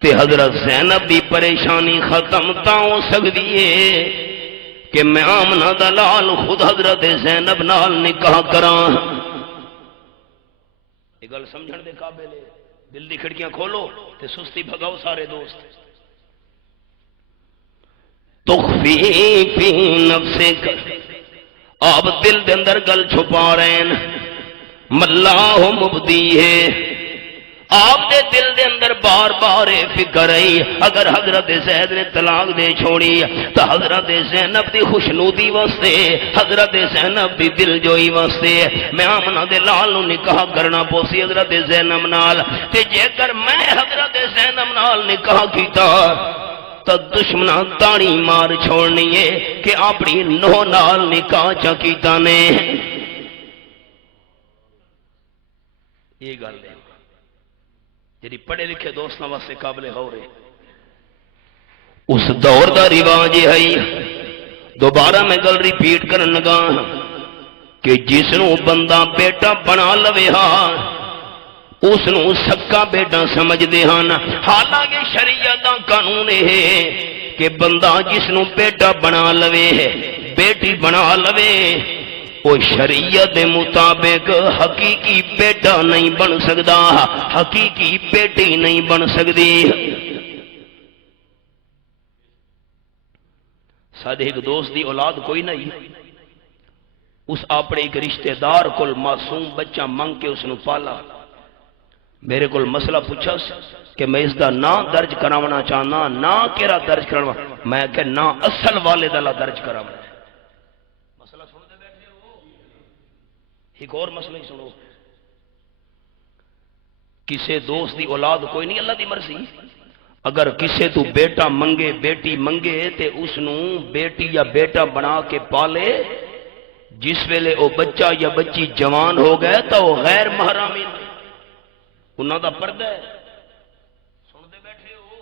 تے حضرت زینب دی پریشانی ختم تا ہو سکتی ہے کہ میں آمنہ دا لال خود حضرت زینب نال نکاح کراں. یہ گل سمجھن دے قابل ہے. دل دی کھڑکیاں کھولو تے سستی بھگاؤ سارے دوست. تخفی فی نفسک, آپ دل دے اندر گل چھپا رہے ہیں. مَاللَّهُ مُبْدِيهِ, آپ دے دل دے اندر بار بار فکر آئی اگر حضرت زید نے طلاق دے چھوڑی تو حضرت زینب دی خوشنودی واسطے, حضرت زینب دی دل جوئی واسطے میں آمنہ دے لال نو نکاح کرنا پوسی حضرت زینب نال. تے جے کر میں حضرت زینب نال نکاح کیتا تو دشمنہ تاڑی مار چھوڑنی ہے کہ اپنی نو نال نکاح چا کیتا نے. یہ گل ہے جی پڑھے لکھے دوستوں واسطے قابل ہو رہے. اس دور دا رواج ہے, دوبارہ میں گل ریپیٹ کرن لگا کہ جس نو بندہ بیٹا بنا لوے ہاں اس نو سکا بیٹا سمجھ دے ہاں. حالانکہ شریعت دا قانون ہے کہ بندہ جس نو بیٹا بنا لوے بیٹی بنا لوے وہ شریعت دے مطابق حقیقی بیٹا نہیں بن سکتا, حقیقی بیٹی نہیں بن سکتی. سادے ایک دوست دی اولاد کوئی نہیں, اس اپنے ایک رشتہ دار کو معصوم بچہ منگ کے اس نے پالا. میرے کو مسئلہ پوچھا کہ میں اس دا نام درج کراونا چاہنا, نہ کیرا درج کراونا, میں کہ نہ اصل والد اللہ درج کراونا. مسئلہ سنو دے بیٹھے ہو. ایک اور مسئلہ ہی سنو. کسے دوست دی اولاد کوئی نہیں، اللہ دی مرضی۔ اگر کسے تو بیٹا منگے بیٹی منگے تے اس نو بیٹی یا بیٹا بنا کے پالے، جس ویلے او بچہ یا بچی جوان ہو گئے تو وہ غیر محرمی انہاں دا پردہ ہے۔ سن دے بیٹھے ہو،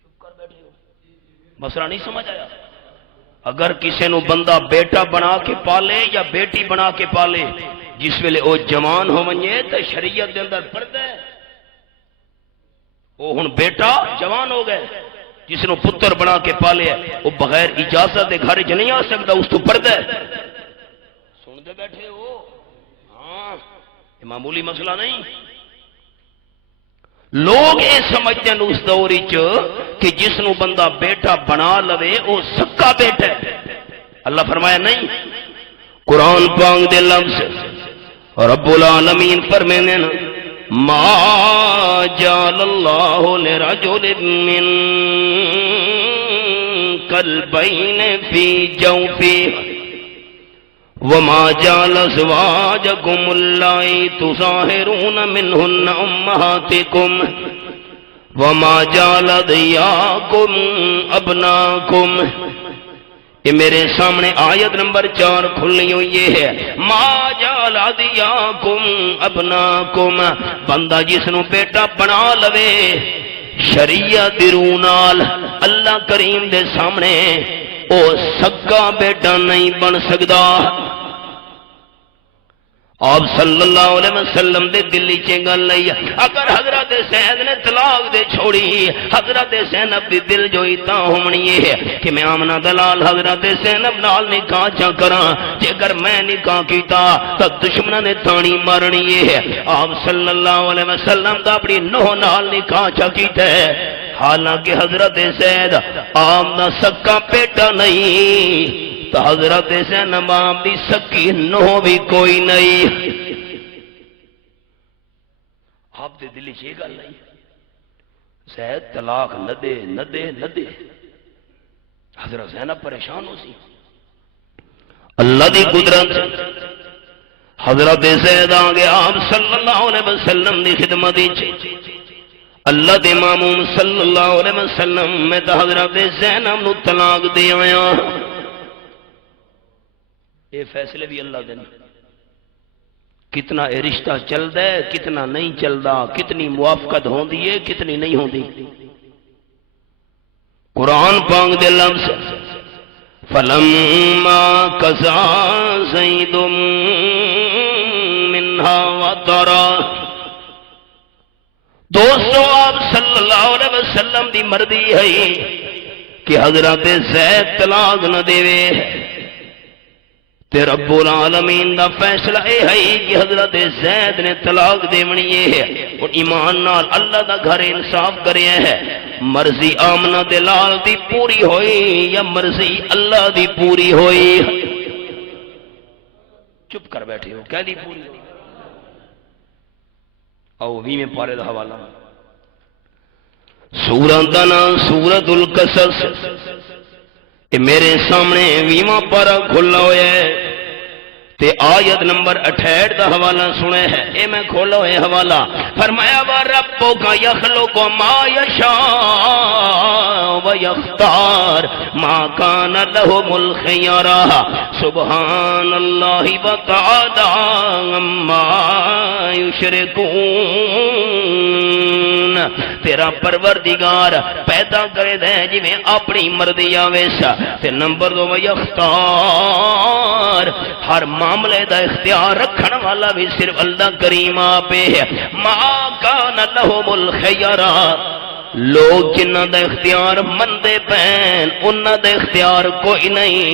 چپ کر بیٹھے ہو، مسئلہ نہیں سمجھ آیا؟ اگر کسے نو بندہ بیٹا بنا کے پالے یا بیٹی بنا کے پالے، جس ویلے او جوان ہو ونجے تو شریعت دے اندر پردہ ہے۔ وہ ہن بیٹا جوان ہو گئے، جس نو پتر بنا کے پالے ہے، وہ بغیر اجازت دے گھر چ نہیں آ سکتا، اس تو پردہ ہے۔ سن دے بیٹھے ہو؟ ہاں، یہ معمولی مسئلہ نہیں۔ لوگ یہ سمجھتے ہیں اس دور کہ جس نو بندہ بیٹا بنا لوے وہ سکا بیٹا ہے۔ اللہ فرمایا نہیں، قرآن پاک دے لفظ رب العالمین فرمانے نا، ما جعل اللہ لرجل من قلبین فی جوفہ وما جعل ازواجکم اللائی تظاہرون منہن امہاتکم وما جعل ادعیاکم ابناکم۔ یہ میرے سامنے آیت نمبر 4 کھلی ہوئی ہے، ما جعل ادعیاکم ابناکم، بندہ جس نو بیٹا بنا لوے شریعت رونال اللہ کریم دے سامنے او سکا بیٹا نہیں بن سکتا۔ آپ صلی اللہ علیہ وسلم دے دلی چنگل لئی اگر حضرت زید نے طلاق دے چھوڑی، حضرت زینب دی دل جوئی تاں ہونی ہے کہ میں آمنہ دلال حضرت زینب نال نکاح چا کراں، جے اگر میں نکاح کیتا تو دشمنہ نے تانی مارنی ہے۔ آپ صلی اللہ علیہ وسلم دا اپنی نوح نال نکاح چا کیتا ہے، حالانکہ حضرت زید آمنہ سکا بیٹا نہیں، تو حضرت زینب دی سکی نو بھی کوئی نہیں۔ آپ دے دلی چے گل نہیں، زید طلاق نہ دے نہ دے نہ دے، حضرت زینب پریشان ہو سی۔ اللہ دی قدرت حضرت زید آگے آپ صلی اللہ علیہ وسلم دی خدمت چ اللہ دے معموم صلی اللہ علیہ وسلم میں تو حضرت زینب نو طلاق دے آیا۔ یہ فیصلے بھی اللہ دے، کتنا یہ رشتہ چلتا ہے کتنا نہیں چلتا، کتنی موافقت ہوندی ہے کتنی نہیں ہوندی۔ قرآن پاک دے لفظ فلما قضى زید منها وطرا، دوستو آپ صلی اللہ علیہ وسلم دی مرضی ہے کہ حضرت زید طلاق نہ دے، تے رب العالمین دا فیصلہ اے ہے کہ حضرت زید نے طلاق دیونی ہے، اور ایمان نال اللہ دا گھر انصاف کرے ہے۔ مرضی آمنہ دلال دی پوری ہوئی یا مرضی اللہ دی پوری ہوئی؟ چپ کر بیٹھے ہو، کہہ دی پوری ہوئی؟ او بھی میں پارے دا حوالہ سورہ دا نام سورۃ القصص، میرے سامنے 20واں پارہ کھلا ہوا ہے تے آیت نمبر 68 دا حوالہ سنے ہے۔ اے میں کھولا ہوئے حوالہ، فرمایا وَرَبُّكَ يَخْلُقُ مَا يَشَاءُ وَيَخْتَارُ مَا كَانَ لَهُمُ الْخِيَرَةُ سُبْحَانَ اللَّهِ وَتَعَالَى عَمَّا يُشْرِكُونَ۔ تیرا پروردگار پیدا کرے دے جی میں اپنی مرضی آویسا، تے نمبر 2 وَيَخْتَارُ، ہر معاملے دا اختیار رکھن والا بھی صرف اللہ کریم آپ ہے۔ ما کان لہم الخیرہ، لوگ جنہ دا اختیار مندے پین انہ دا اختیار کوئی نہیں،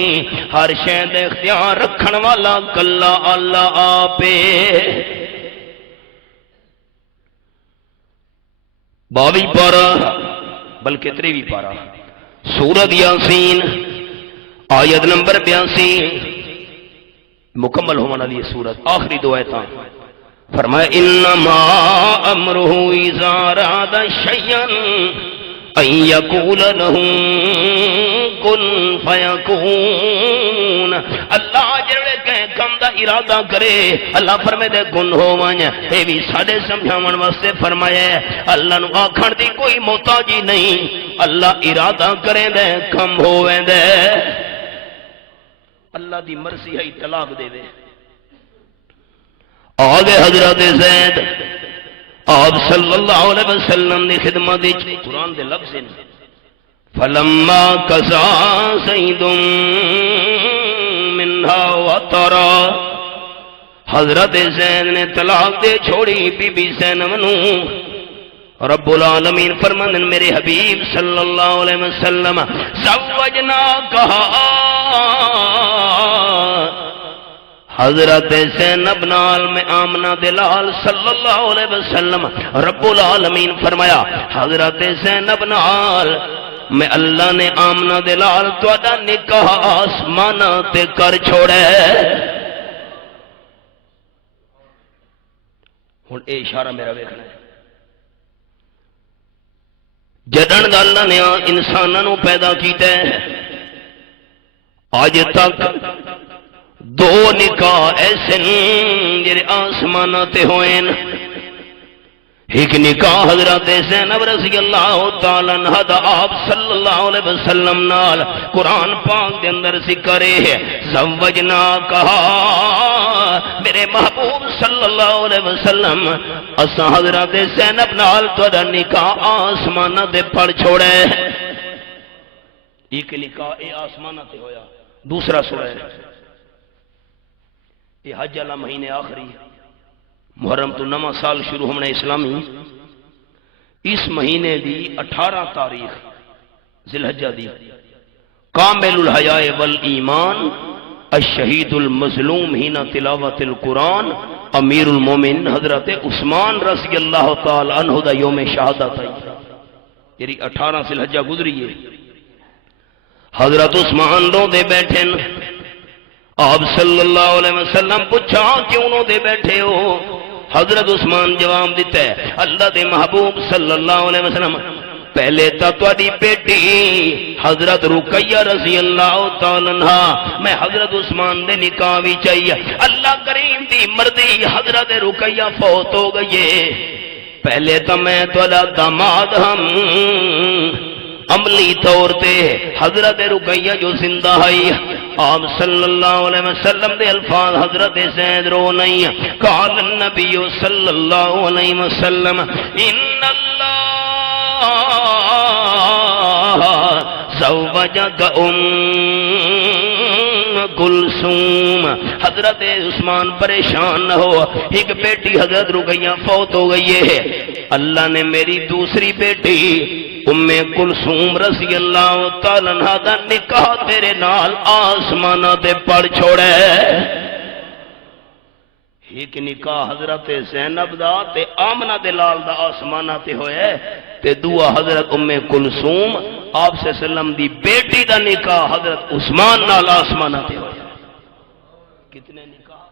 ہر شے دا اختیار رکھن والا کلا اللہ آپ ہے۔ 22 پارہ بلکہ 23 پارہ سورۃ یاسین آیت نمبر 82 مکمل ہونے والی سورت، آخری 2 آیتاں فرمایا انما امرہ اذا اراد شیئا ان یقول له کن فیکون۔ اللہ جڑے کہیں کم دا ارادہ کرے اللہ فرمائے دے گن ہوویں اے بھی ساڈے سمجھاون واسطے فرمایا ہے اللہ نو آکھن دی کوئی محتاجی نہیں اللہ ارادہ کرے دے کم ہوویں دے اللہ دی مرضی ہے طلاق دے دے آگے حضرت زید آپ صلی اللہ علیہ وسلم نے خدمت دی قرآن دے لفظ ہیں فلما قضا زید منها وطرا حضرت زید نے طلاق دے چھوڑی بی بی زینب نو رب العالمین فرماندے میرے حبیب صلی اللہ علیہ وسلم زوجنا کہا حضرت زینب نال میں آمنہ دلال صلی اللہ علیہ وسلم رب العالمین فرمایا حضرت زینب نال میں اللہ نے آمنہ دلال تواڈا نکاح آسمانہ تے کر چھوڑے ہن اے اشارہ میرا ویکھنا ہے جدن اللہ نے انسانوں پیدا کیتا ہے آج تک دو نکاح ایسے جڑے آسمانہ تے ہوئے ایک نکاح حضرت زینب رضی اللہ تعالی عنہ دا آپ صلی اللہ علیہ وسلم نال قرآن پاک دے اندر ذکر ہے زوجنا کہا میرے محبوب صلی اللہ علیہ وسلم اسا حضرت زینب نال تہاڈا نکاح آسمانہ دے پڑ چھوڑے ایک نکاح اے آسمانہ تے ہویا دوسرا سورہ ہے یہ حج والا مہینے آخری محرم تو نواں سال شروع ہونے اسلامی اس مہینے دی 18 تاریخ ذی الحجہ دی کامل الحیاء والایمان الشہید المظلوم ہینا تلاوت القرآن امیر المومن حضرت عثمان رضی اللہ تعالی عنہ دا یوم شہادت ہے یعنی 18 ذی الحجہ گزری ہے حضرت عثمان رو دے بیٹھے آپ صلی اللہ علیہ وسلم پوچھا کیوں نو دے بیٹھے ہو حضرت عثمان جواب دیتا ہے اللہ دے محبوب صلی اللہ علیہ وسلم پہلے تا تواڈی بیٹی حضرت رقیہ رضی اللہ تعالی عنہ میں حضرت عثمان دے نکاح وی چاہیے اللہ کریم دی مرضی حضرت رقیہ فوت ہو گئی پہلے تا میں تواڈا داماد ہم عملی طور تے حضرت رقیہ جو زندہ ہے آپ صلی اللہ علیہ وسلم دے الفاظ حضرت زید رو نہیں قال النبی صلی اللہ علیہ وسلم ان اللہ زوجک کلثوم حضرت عثمان پریشان نہ ہو ایک بیٹی حضرت رقیہ فوت ہو گئی ہے اللہ نے میری دوسری بیٹی ام کلثوم رضی اللہ تعالی عنہ دا نکاح تیرے نال آسمانہ تے پڑ چھوڑے ایک نکاح حضرت زینب دا تے آمنہ دلال دا آسمانہ تے ہوئے تے دعا حضرت ام کلثوم آپ سے سلم دی بیٹی دا نکاح حضرت عثمان نال آسمانہ تے ہوئے کتنے نکاح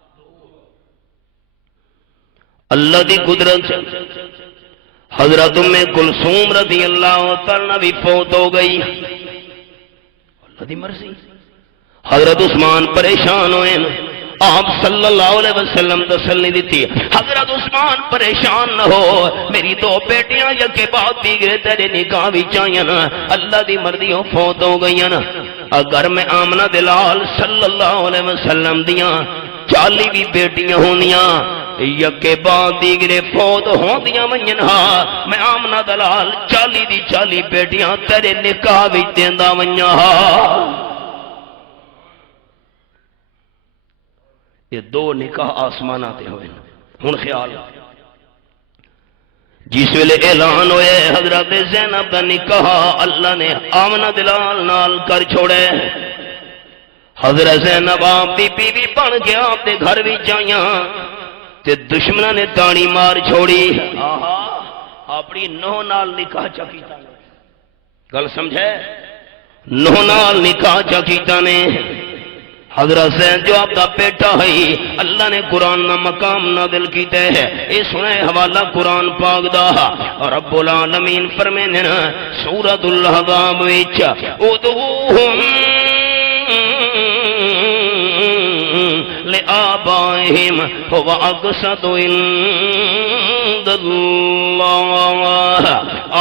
اللہ دی قدرت حضرت ام کلثوم رضی اللہ تعالیٰ بھی فوت ہو گئی اللہ دی مرضی حضرت عثمان پریشان ہوئے آپ صلی اللہ علیہ وسلم تسلی دیتی حضرت عثمان پریشان نہ ہو میری دو بیٹیاں یکے بعد دیگرے تیرے نکاح بھی چاہیے نا اللہ دی مرضی ہو فوت ہو گئی نا اگر میں آمنہ دلال صلی اللہ علیہ وسلم دیاں 40 بھی بیٹیاں ہونیاں یکے بعد دیگرے فوت ہوندیاں ونجنہا میں آمنہ دلال 40 دی 40 بیٹیاں تیرے نکاح بھی دیندہ ونجنہا یہ دو نکاح آسمان آتے ہوئے ہن خیال جس ویلے اعلان ہوئے حضرت زینب دا نکاح اللہ نے آمنہ دلال نال کر چھوڑے حضرت زینب آپ دی بیوی بن کے آپ دے گھر بھی جائیاں تے دشمنہ نے تانی مار چھوڑی اپنی نو نال نکاح چکیتا نے گل سمجھے نو نال نکاح چکیتا نے حضرت زید جو آپ دا بیٹا ہے اللہ نے قرآن نہ مقام نازل کیتے ہے اے سنے حوالہ قرآن پاک دا رب العالمین فرمینے سورۃ الاحزاب وچ ادعوہم لآبائہم هو اقسط عند اللہ۔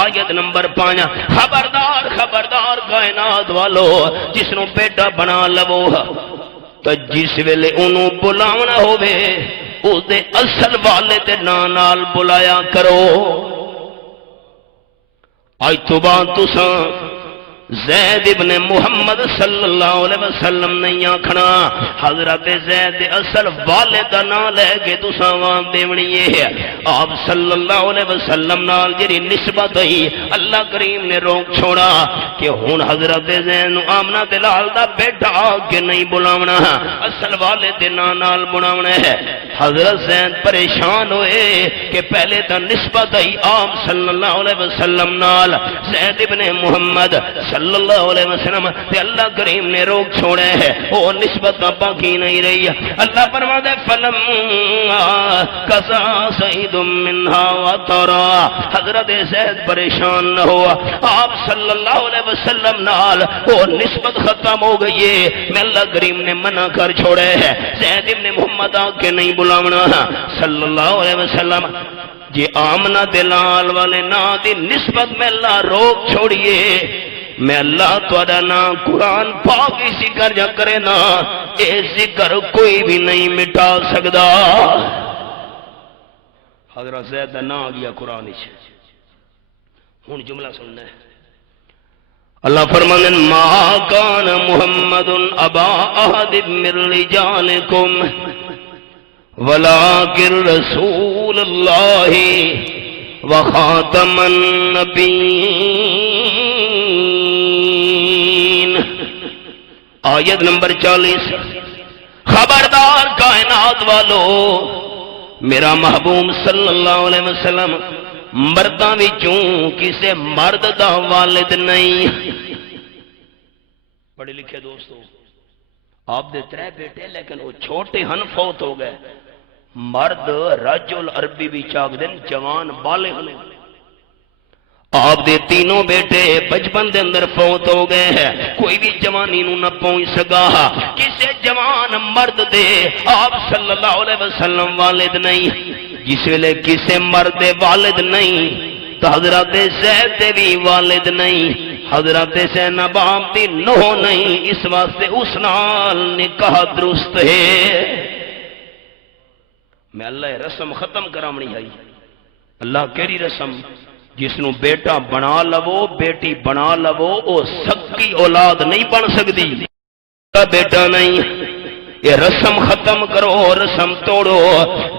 آیت نمبر 5، خبردار خبردار کائنات والو، جس نو بیٹا بنا لو تو جس ویلے انہوں بلاونا ہوئے اس دے اصل والے دے نال بلایا کرو۔ آج تو بعد تساں زید ابن محمد صلی اللہ علیہ وسلم نہیں آکھنا، حضرت زید اصل والد دا نام لے کے تساں وان دیونی ہے۔ آپ صلی اللہ علیہ وسلم نال جڑی نسبت ہے اللہ کریم نے روک چھوڑا کہ ہن حضرت زید نو آمنہ دلال دا بیٹا کے نہیں بلاونا، اصل والد دے نام نال بلاونا ہے۔ حضرت زید پریشان ہوئے کہ پہلے تا نسبت ہے آپ صلی اللہ علیہ وسلم نال، زید ابن محمد صلی اللہ علیہ وسلم تے اللہ کریم نے روک چھوڑے ہے، وہ نسبت باقی نہیں رہی۔ اللہ فرماتا ہے فلم قضا سعید منہا وطرا، حضرت زید پریشان نہ ہوا، آپ صلی اللہ علیہ وسلم نال وہ نسبت ختم ہو گئی ہے، میں اللہ کریم نے منع کر چھوڑے ہے، زید ابن محمد آکے نہیں بلاونا صلی اللہ علیہ وسلم۔ جی آمنہ دلال والے نا دی نسبت میں اللہ روک چھوڑیے، میں اللہ تھوڑا نا قرآن پاک ہی ذکر جا کرے نا، اے ذکر کوئی بھی نہیں مٹا سکدا۔ حضرت زید نا آ گیا قرآن ہی، ہن جملہ سننا ہے۔ اللہ فرمانے ما کان محمد ابا احد من رجالکم ولکن رسول اللہ وخاتم النبیین۔ آیت نمبر 40، خبردار کائنات والو، میرا محبوب صلی اللہ علیہ وسلم مرداں وچوں کسے مرد دا والد نہیں۔ پڑھے لکھے دوستو، آپ دے 3 بیٹے لیکن وہ چھوٹے ہن فوت ہو گئے۔ مرد رجل عربی بھی چاک دن جوان بالغ نے، آپ دے 3 بیٹے بچپن دے اندر فوت ہو گئے ہیں، کوئی بھی جوانی نو نہ پہنچ سکا، کسے جوان مرد دے آپ صلی اللہ علیہ وسلم والد نہیں۔ جس ویلے کسے مرد والد نہیں تو حضرت زید دے بھی والد نہیں، حضرت زینب آپ دی نوح نہیں، اس واسطے اس نال نکاح درست ہے۔ میں اللہ رسم ختم کرامنی ہے، اللہ کیری رسم؟ جس نو بیٹا بنا لو بیٹی بنا لو، او سکی اولاد نہیں بن سکتی، بیٹا نہیں۔ یہ رسم ختم کرو، رسم توڑو،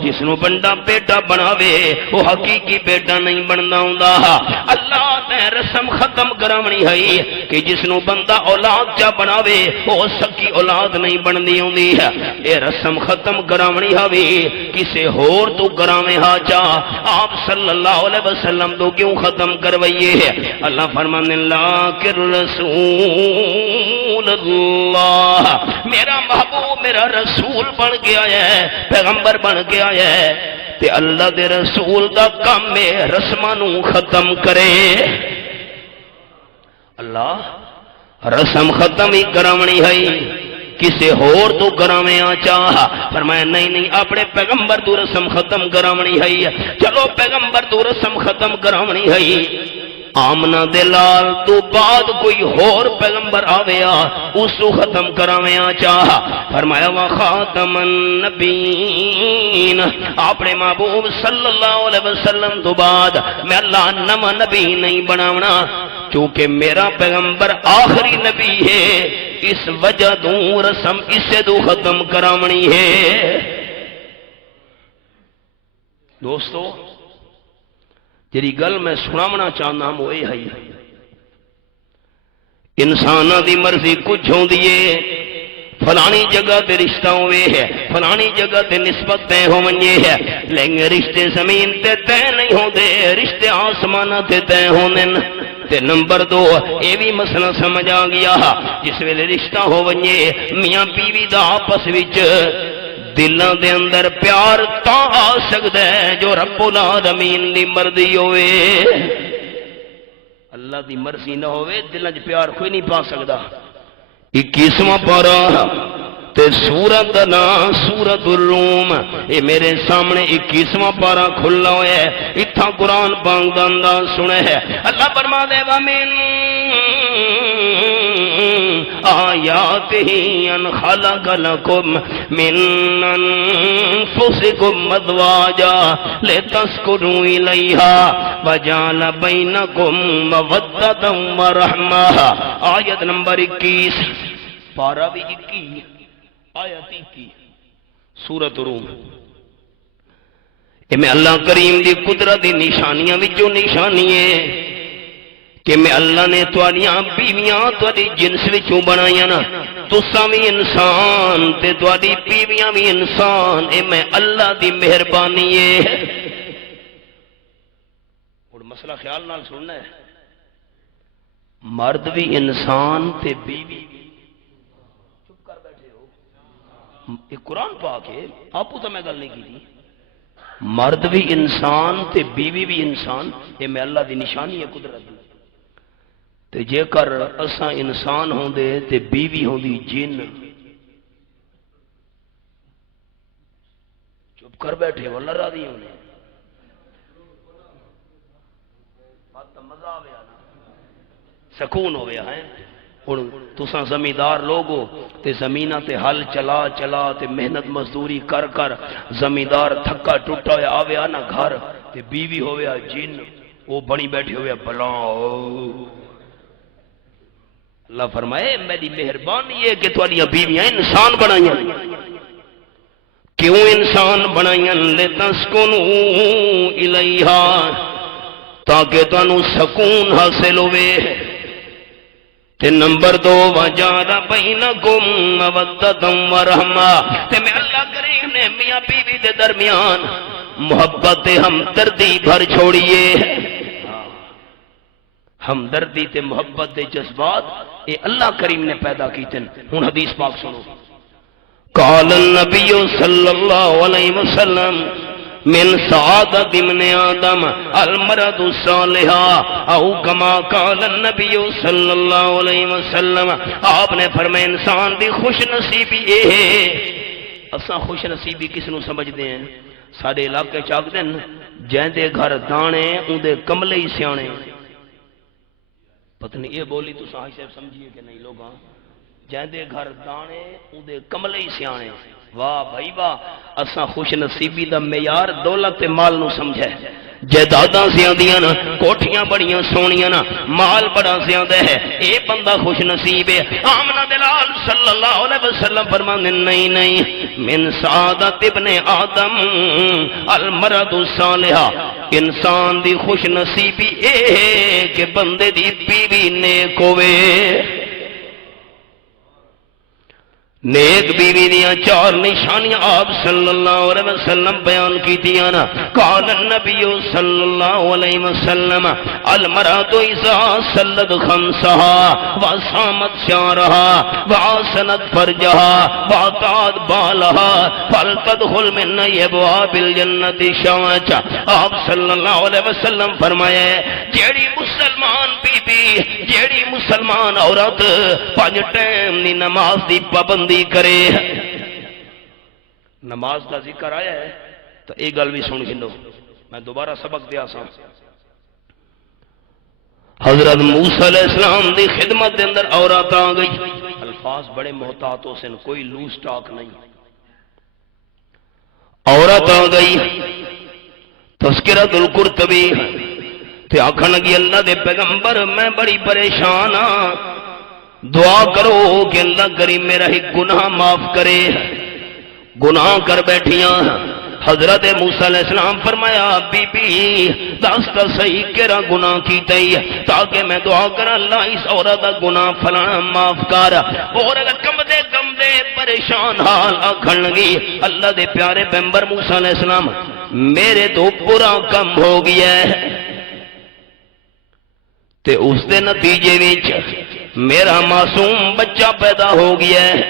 جس نو بندہ بیٹا بناوے وہ حقیقی بیٹا نہیں بننا ہوندا۔ اللہ نے رسم ختم کرامنی ہے کہ جس نو بندہ اولاد چا بناوے وہ سکی اولاد نہیں بننی ہوندی ہے۔ یہ رسم ختم کرامنی ہے کسے ہور تو کراویں ہا چا، آپ صلی اللہ علیہ وسلم تو کیوں ختم کروائیے ہے؟ اللہ فرمانے اللہ کہ رسول اللہ، میرا محبوب میرا رسول بن گیا ہے، پیغمبر بن گیا ہے، تے اللہ دے رسول دا کام میں رسمانو ختم کرے۔ اللہ رسم ختم ہی کرامنی ہے، کسے ہور تو کراویں آ چاہ، فرمایا نہیں نہیں، اپنے پیغمبر تو رسم ختم کرامنی ہے۔ چلو پیغمبر تو رسم ختم کرامنی ہے، آمنہ دلال تو بعد کوئی اور پیغمبر آویا اس کو ختم کراویا چاہ، فرمایا وخاتم النبیین، اپنے محبوب صلی اللہ علیہ وسلم تو بعد میں اللہ نواں نبی نہیں بناونا، چونکہ میرا پیغمبر آخری نبی ہے، اس وجہ دوں رسم اسے دو ختم کراونی ہے۔ دوستو جری گل میں سناونا چاہنا ہوں وہ ہے، انسانہ دی مرضی کچھ ہوں دیئے، فلانی جگہ تے رشتہ ہوئے ہے، فلانی جگہ تے نسبت تے ہوئے ہے، لیکن رشتے زمین تے تے نہیں ہوں دے، رشتے آسمانہ تے تے ہوں دن۔ تے نمبر 2 یہ بھی مسئلہ سمجھ آ گیا، جس ویلے رشتہ ہوئے میاں بیوی دا آپس وچ دلوں دے اندر پیار تا آ سکتا ہے جو رب العالمین دی مرضی ہوئے، اللہ دی مرضی نہ ہوئے دلوں چ پیار کوئی نہیں پا سکتا۔ 21واں پارہ تے سورت دا نام سورت الروم، اے میرے سامنے 21واں پارا کھلا ہوا ہے، اتھا قرآن پاک دا انداز سنے ہے۔ اللہ فرما دے وَمِن آیاتہ ان خلق لکم من انفسکم ازواجا لتسکنوا الیہا وجعل بینکم مودۃ ورحمہ۔ آیت نمبر 21، پارا بھی 21، آیت 21 سورۃ روم۔ میں اللہ کریم دی قدرت دی نشانیاں وچوں نشانی ہے کہ میں اللہ نے تواڈیاں بیویاں تواڈی جنس وچوں بنائیاں نا، تساں وی انسان تے تواڈی بیویاں وی انسان، اے میں اللہ دی مہربانی ہے۔ اور مسئلہ خیال نال سننا ہے، مرد بھی انسان تے بیوی بھی، چپ کر بیٹھے ہو، یہ قرآن پاک ہے، آپ تو میں گل نہیں کی تھی۔ مرد بھی انسان تے بیوی بھی انسان، یہ میں اللہ دی نشانی ہے قدرت دی۔ تے جے کر اساں انسان ہوندے تے بیوی ہوندی جن، چپ کر بیٹھے ہو، اللہ راضی ہونے بات مزہ آویا نا، سکون ہو گیا ہے۔ ہن تساں زمیندار لوگو تے زمیناں تے ہل چلا چلا تے محنت مزدوری کر کر زمیندار تھکا ٹوٹا ہوا آویا نا گھر تے بیوی ہویا جن، وہ بنی بیٹھے ہویا بلاں۔ اللہ فرمائے میری مہربانی ہے کہ تواڈیاں بیویاں انسان بنائیاں۔ کیوں انسان بنائیاں؟ لتسکنوا الیہا، تاکہ تانوں سکون حاصل ہوئے۔ تے نمبر 2، وجعل بینکم مودۃ ورحمہ، تے میں اللہ کریم نے میاں بیوی دے درمیان محبت ہمدردی بھر چھوڑیے۔ ہمدردی تے محبت دے جذبات اے اللہ کریم نے پیدا کیتے ہیں۔ ہن حدیث پاک سنو، قال النبی صلی اللہ علیہ وسلم من سعادت ابن آدم المرد الصالحہ، او کما قال النبی صلی اللہ علیہ وسلم، آپ نے فرمایا انسان دی خوش نصیبی اے ہے۔ اساں خوش نصیبی کس نو سمجھدے ہیں؟ سارے علاقے چاک دن جیندے گھر دانے اندے کملے ہی سیانے۔ پتہ نہیں یہ بولی تو صاحب صاحب سمجھیے کہ نہیں لوگاں؟ جیندے گھر دانے اندے کملے ہی سیانے۔ واہ بھائی واہ، اساں خوش نصیبی دا معیار دولت تے مال نو سمجھے۔ جائیداداں زیادیاں نا، کوٹھیاں بڑیاں سونیاں نا، مال بڑا زیادہ ہے، اے بندہ خوش نصیب ہے۔ آمنہ دلال صلی اللہ علیہ وسلم فرمانے نہیں نہیں، من سعادت ابن آدم المرد الصالحہ، انسان دی خوش نصیبی اے ہے کہ بندے دی بیوی نیک ہوئے۔ نیک بیوی دیاں 4 نشانیاں آپ صلی اللہ علیہ وسلم بیان کی دیا نا۔ قال النبی صلی اللہ علیہ وسلم المرأة اذا صلت خمسها وصامت شعرها وحسنت فرجها واطاعت بالها فلتدخل من ابواب الجنت شوچا۔ آپ صلی اللہ علیہ وسلم فرمایا جیڑی مسلمان بی بی، جیڑی مسلمان عورت 5 ٹائم دی نماز دی پابندی کرے۔ نماز کا ذکر آیا ہے تو ایک گل بھی سن گھنو، میں دوبارہ سبق دیا سا۔ حضرت موسیٰ علیہ السلام دی خدمت دے اندر عورت آ گئی، الفاظ بڑے محتاطوں سے، کوئی لوز ٹاک نہیں۔ عورت آ گئی، تذکرۃ القرطبی تے آکھن لگی اللہ دے پیغمبر میں بڑی پریشان ہاں، دعا کرو کہ اللہ کریم میرا ہی گناہ معاف کرے، گناہ کر بیٹھیاں۔ حضرت موسیٰ علیہ السلام فرمایا بی بی داستا صحیح کیرا گناہ کیتا ہی تاکہ میں دعا کر اللہ اس عورت گناہ فلانا معاف کر۔ اور کمدے کمدے پریشان حال آکھن لگی اللہ دے پیارے پیغمبر موسیٰ علیہ السلام میرے تو برا کم ہو گیا ہے، تے اس دے نتیجے وچ میرا معصوم بچہ پیدا ہو گیا ہے،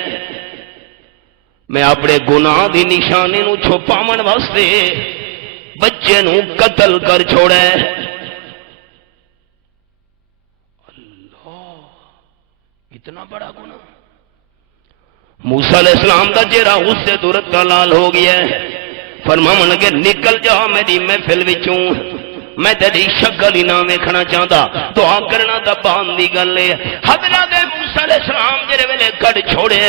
میں اپنے گناہ دی نشانی نو چھپاون واسطے بچے نو قتل کر چھوڑا ہے۔ اللہ، اتنا بڑا گناہ! موسیٰ علیہ السلام کا چہرہ اس سے دورت کا لال ہو گیا ہے، فرماون لگے نکل جا میری محفل وچوں، میں تیری شکل ہی نہ ویکھنا چاہتا، دعا کرنا تا بان دی گل ہے۔ حضرت موسیٰ علیہ السلام جڑے ویلے کڈ چھوڑے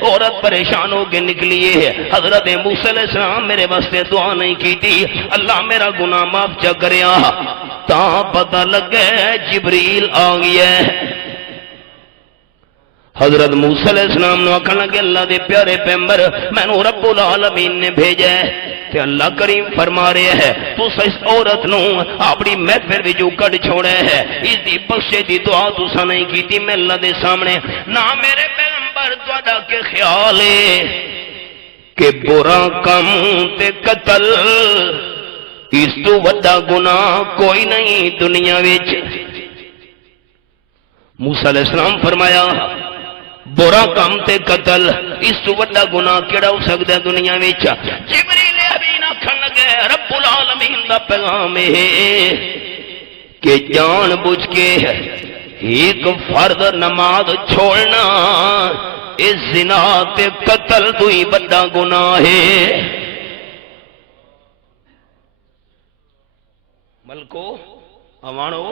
عورت پریشان ہو کے نکلی ہے، حضرت موسیٰ علیہ السلام میرے واسطے دعا نہیں کیتی، اللہ میرا گناہ معاف چا کریا، تا پتہ لگے جبریل آ گیا ہے۔ حضرت موسیٰ علیہ السلام نے آکھن لگے اللہ دے پیارے پیغمبر مینوں رب العالمین نے بھیجا ہے تے اللہ کریم فرما رہے ہے تو اس عورت نو اپنی محفل وچوں کڈ چھوڑا ہے، اس دی بخشش دی دعا تساں نہیں کیتی، میں اللہ دے سامنے نہ میرے پیغمبر تہاڈا کہ خیال ہے کہ برا کم تے قتل اس تو وڈا گناہ کوئی نہیں دنیا وچ۔ موسیٰ علیہ السلام فرمایا برا کام تے قتل اس تو وڈا گناہ کیڑا ہو سکتا ہے دنیا وچ؟ جبریل امین آکھن لگے رب العالمین دا پیغام ہے کہ جان بوجھ کے ایک فرض نماز چھوڑنا اس زنا تے قتل تو ہی بڑا گناہ ہے۔ ملکو اوانو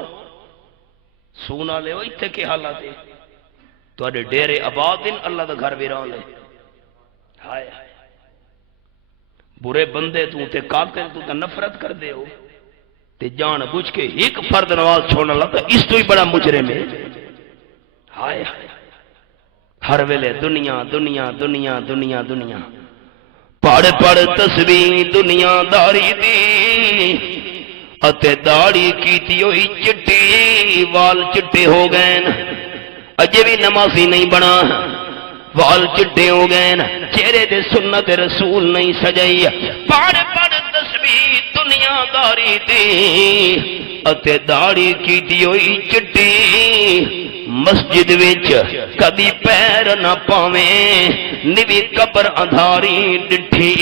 سونا لے اتنے کے حالات ہے تواڈے ڈیرے آباد دن اللہ دا گھر ویران لے، ہائے برے بندے تو تے قاتل تو تے نفرت کر دے ہو تے جان بوجھ کے ایک فرد نواز چھوڑنا لگتا اس تو ہی بڑا مجرم ہے۔ ہائے ہر ویلے دنیا دنیا دنیا دنیا دنیا پڑھ پڑھ تسبیح دنیا داری دی اتے داڑھی کیتی ہوئی چٹی وال چٹے ہو گئے اجے بھی نمازی نہیں بنا، وال چٹے ہو گئے چہرے دے سنت رسول نہیں سجائی، پڑھ پڑھ تسبیح دنیا داری دی اتے داڑھی کیتی ہوئی چٹی مسجد وچ کدی پیر نہ پاویں، نوی قبر اندھاری ڈٹھی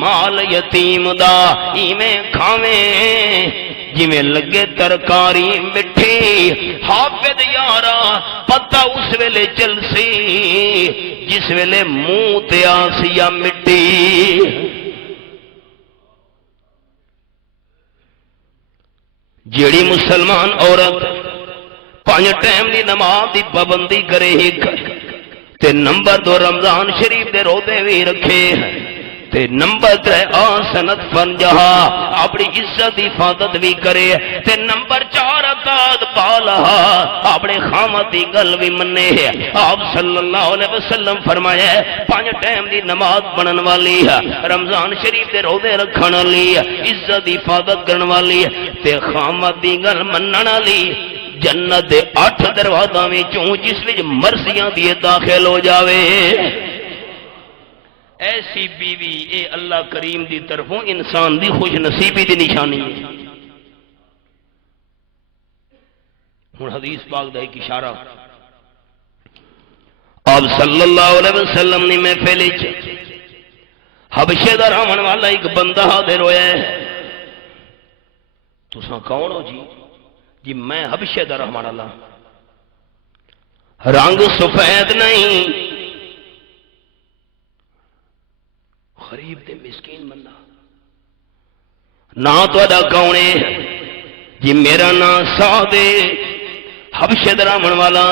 مال یتیم دا ایویں کھاویں جویں لگے ترکاری مٹھی۔ حافظ یارا پتہ اس ویلے چل سی جس ویلے منہ تے آسیا مٹی۔ جیڑی مسلمان عورت 5 ٹائم دی نماز دی پابندی کرے ایک تے نمبر 2 رمضان شریف دے روزے بھی رکھے تے نمبر 3 آسنت فنجہا اپنی عزت دی حفاظت بھی کرے تے نمبر 4 اطاعت پالہا اپنے خامت دی گل بھی منے ہے۔ آپ صلی اللہ علیہ وسلم فرمایا 5 ٹائم دی نماز پڑھن والی ہے، رمضان شریف دے روزے رکھن والی ہے، عزت دی حفاظت کرن والی ہے تے خامت دی گل منن والی جنت دے 8 دروازاں وچوں جس وچ مرضیاں دی داخل ہو جاوے۔ ایسی بیوی اے اللہ کریم دی طرفوں انسان دی خوش نصیبی دی نشانی ہے۔ ہن حدیث پاک دا ایک اشارہ آپ صلی اللہ علیہ وسلم نے محفل وچ حبشے دا رہن والا ایک بندہ حاضر ہویا ہے۔ تساں کون ہو جی میں حبشے دا رہن والا، رنگ سفید نہیں، غریب تے مسکین بندہ، نا تہاڈا کون ہے جی؟ میرا نام سعد حبشے دا رہن والا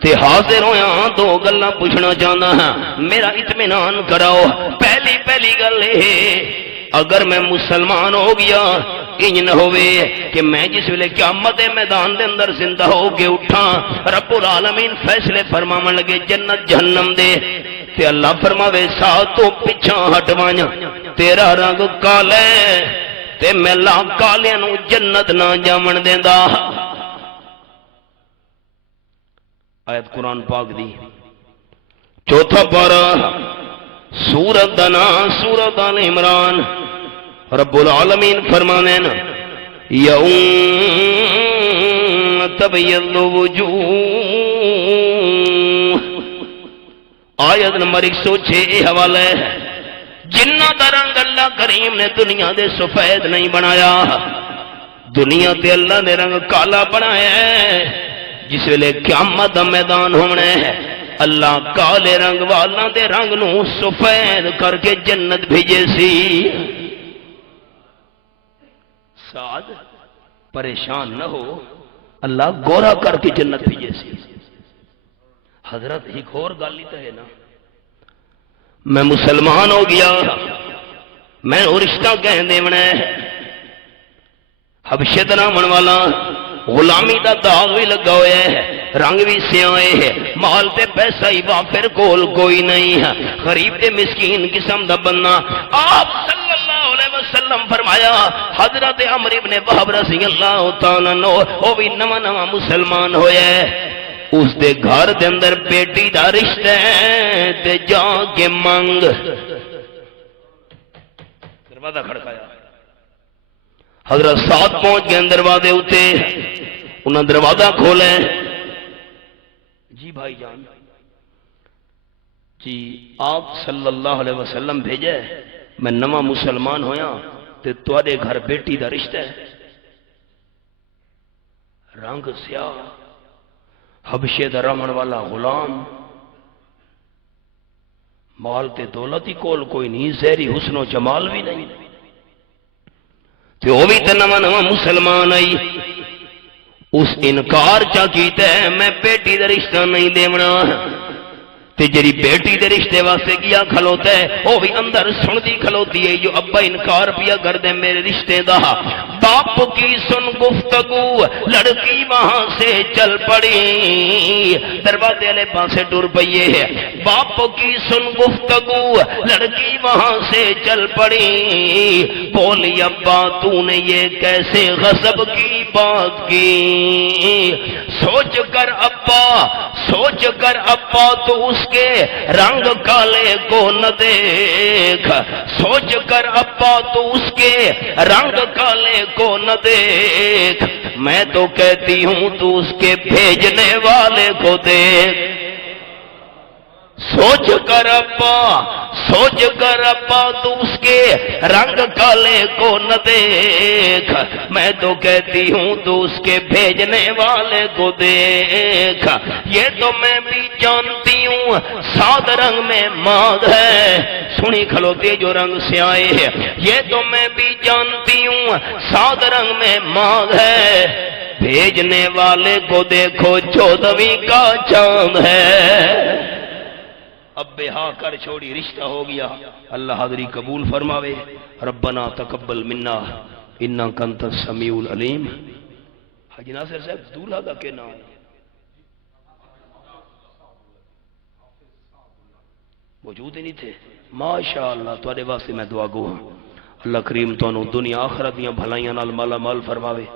تے حاضر ہویا 2 گلاں پوچھنا چاہنا ہاں، میرا اطمینان کراؤ۔ پہلی گل ہے اگر میں مسلمان ہو گیا انج نہ ہوئے کہ میں جس ویلے قیامت میدان دے اندر زندہ ہو کے اٹھا رب العالمین فیصلے فرماون لگے جنت جہنم دے تے اللہ فرماوے ساتھ تو پیچھے ہٹواں تیرا رنگ کالا ہے تے میں لا کالے نو جنت نہ جاون دیندا۔ آیت قرآن پاک دی 4 پارہ سورت دا نام سورت آل عمران، رب العالمین فرمانے نا یوم تبیض وجوہ، آیت نمبر 106 یہ حوالہ ہے جنہ دا رنگ اللہ کریم نے دنیا دے سفید نہیں بنایا، دنیا تے اللہ نے رنگ کالا بنایا ہے۔ جس ویلے قیامت دا میدان ہونا ہے اللہ کالے رنگ والاں دے رنگ نو سفید کر کے جنت بھیجے سی. سعد پریشان نہ ہو، اللہ گورا کر کے جنت بھیجے سی. حضرت ایک اور گل ہی تو ہے نا، میں مسلمان ہو گیا، میں وہ رشتہ کہہ دیونا ہے. حبشے دا من والا غلامی دا داغ بھی لگا ہوا ہے، رنگ بھی سیاہ ہے، مال تے پیسہ ہی وافر کول کوئی نہیں ہے، غریب تے مسکین قسم دا بننا. آپ صلی اللہ علیہ وسلم فرمایا حضرت عمر ابن وہب رضی اللہ تعالیٰ عنہ وہ بھی نواں نواں مسلمان ہویا ہے. اس دے گھر دے اندر بیٹی دا رشتہ ہے تے جا کے منگ. دروازہ کھڑکایا، حضرت سعد پہنچ گئے دروازے اتے، انہاں دروازہ کھولے. جی بھائی جان، جی آپ صلی اللہ علیہ وسلم بھیجے، میں نواں مسلمان ہویا تے تواڈے گھر بیٹی دا رشتہ ہے. رنگ سیاہ، حبشے دا رمن والا غلام، مال تے دولت ہی کول کوئی نہیں، زہری حسن و جمال بھی نہیں، تے وہ بھی تے نواں نواں مسلمان آئی. اس انکار چا کیتا ہے میں بیٹی دا رشتہ نہیں دیونا. تے جری بیٹی دے رشتے واسطے کیا کھلوتا ہے وہ بھی اندر سندی کھلوتی ہے جو ابا انکار پیا کر دے میرے رشتے دا. باپ کی سن گفتگو لڑکی وہاں سے چل پڑی، دروازے والے پاسے ٹر پئیے. باپ کی سن گفتگو لڑکی وہاں سے چل پڑی، بولی ابا تو نے یہ کیسے غصب کی بات کی. سوچ کر ابا تو اس کے رنگ کالے کو نہ دیکھ، سوچ کر ابا تو اس کے رنگ کالے کو نہ دیکھ. میں تو کہتی ہوں تو اس کے بھیجنے والے کو دیکھ. سوچ کر ابا تو اس کے رنگ کالے کو نہ دیکھ. میں تو کہتی ہوں تو اس کے بھیجنے والے کو دیکھ. یہ تو میں بھی جانتی ہوں ساد رنگ میں ماد ہے، سنی کھلوتی جو رنگ سیاہ ہے. یہ تو میں بھی جانتی ہوں ساد رنگ میں ماد ہے، بھیجنے والے کو دیکھو 14ویں کا چاند ہے. اب بہا کر چھوڑی رشتہ ہو گیا. اللہ حاضری قبول فرماوے. ربنا تقبل منا انک انت السمیع العلیم. حاجی ناصر صاحب دولہا دا کے نام موجود ہی نہیں تھے. ماشاءاللہ تواڈے واسطے میں دعا گو ہاں. اللہ کریم تانوں دنیا آخرت دیاں بھلائیاں نال مالا مال فرماوے.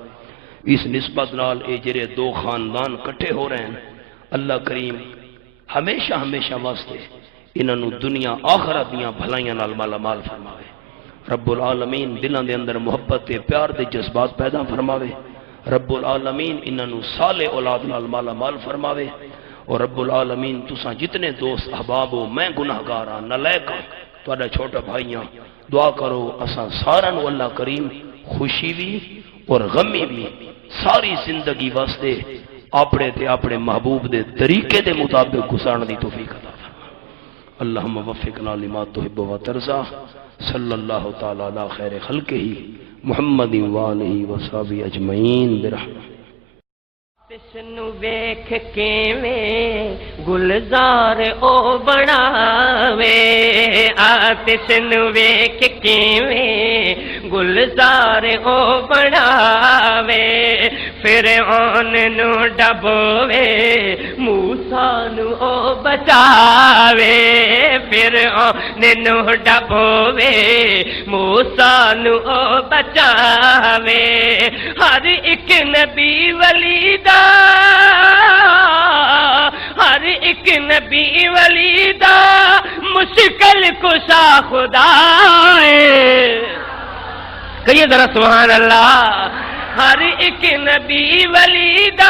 اس نسبت نال اے جڑے دو خاندان کٹھے ہو رہے ہیں، اللہ کریم ہمیشہ ہمیشہ واسطے انہاں نوں دنیا آخرت دیاں بھلائیاں نال مالا مال فرماوے. رب العالمین دلاں دے اندر محبت تے پیار دے جذبات پیدا فرماوے. رب العالمین انہاں نوں صالح اولاد نال مالا مال فرماوے. اور رب العالمین تساں جتنے دوست احباب ہو، میں گناہگار ہاں، نالائق ہاں، تہاڈا چھوٹا بھائی ہاں، دعا کرو اساں سارا نو اللہ کریم خوشی بھی اور غمی بھی ساری زندگی واسطے اپنے تے اپنے محبوب دے طریقے دے مطابق گزارن دی توفیق عطا فرما. اللہم وفقنا لما تحب و ترضى. صلی اللہ تعالی علی خیر خلقہ محمد وآلہ وصحبہ اجمعین برحمتہ. تسنو ویکھ کیویں گلزار او بناوے، تسنو ویکھ کیویں گلزار او بناوے. فرعون نو ڈبوے موسیٰ نو او بچاوے، فرعون نو ڈبوے موسیٰ نو او بچاوے. ہر ایک نبی ولی دا، ہر ایک نبی ولی دا مشکل کشا خدا ہے. کہیے ذرا سبحان اللہ. ہر ایک نبی ولی دا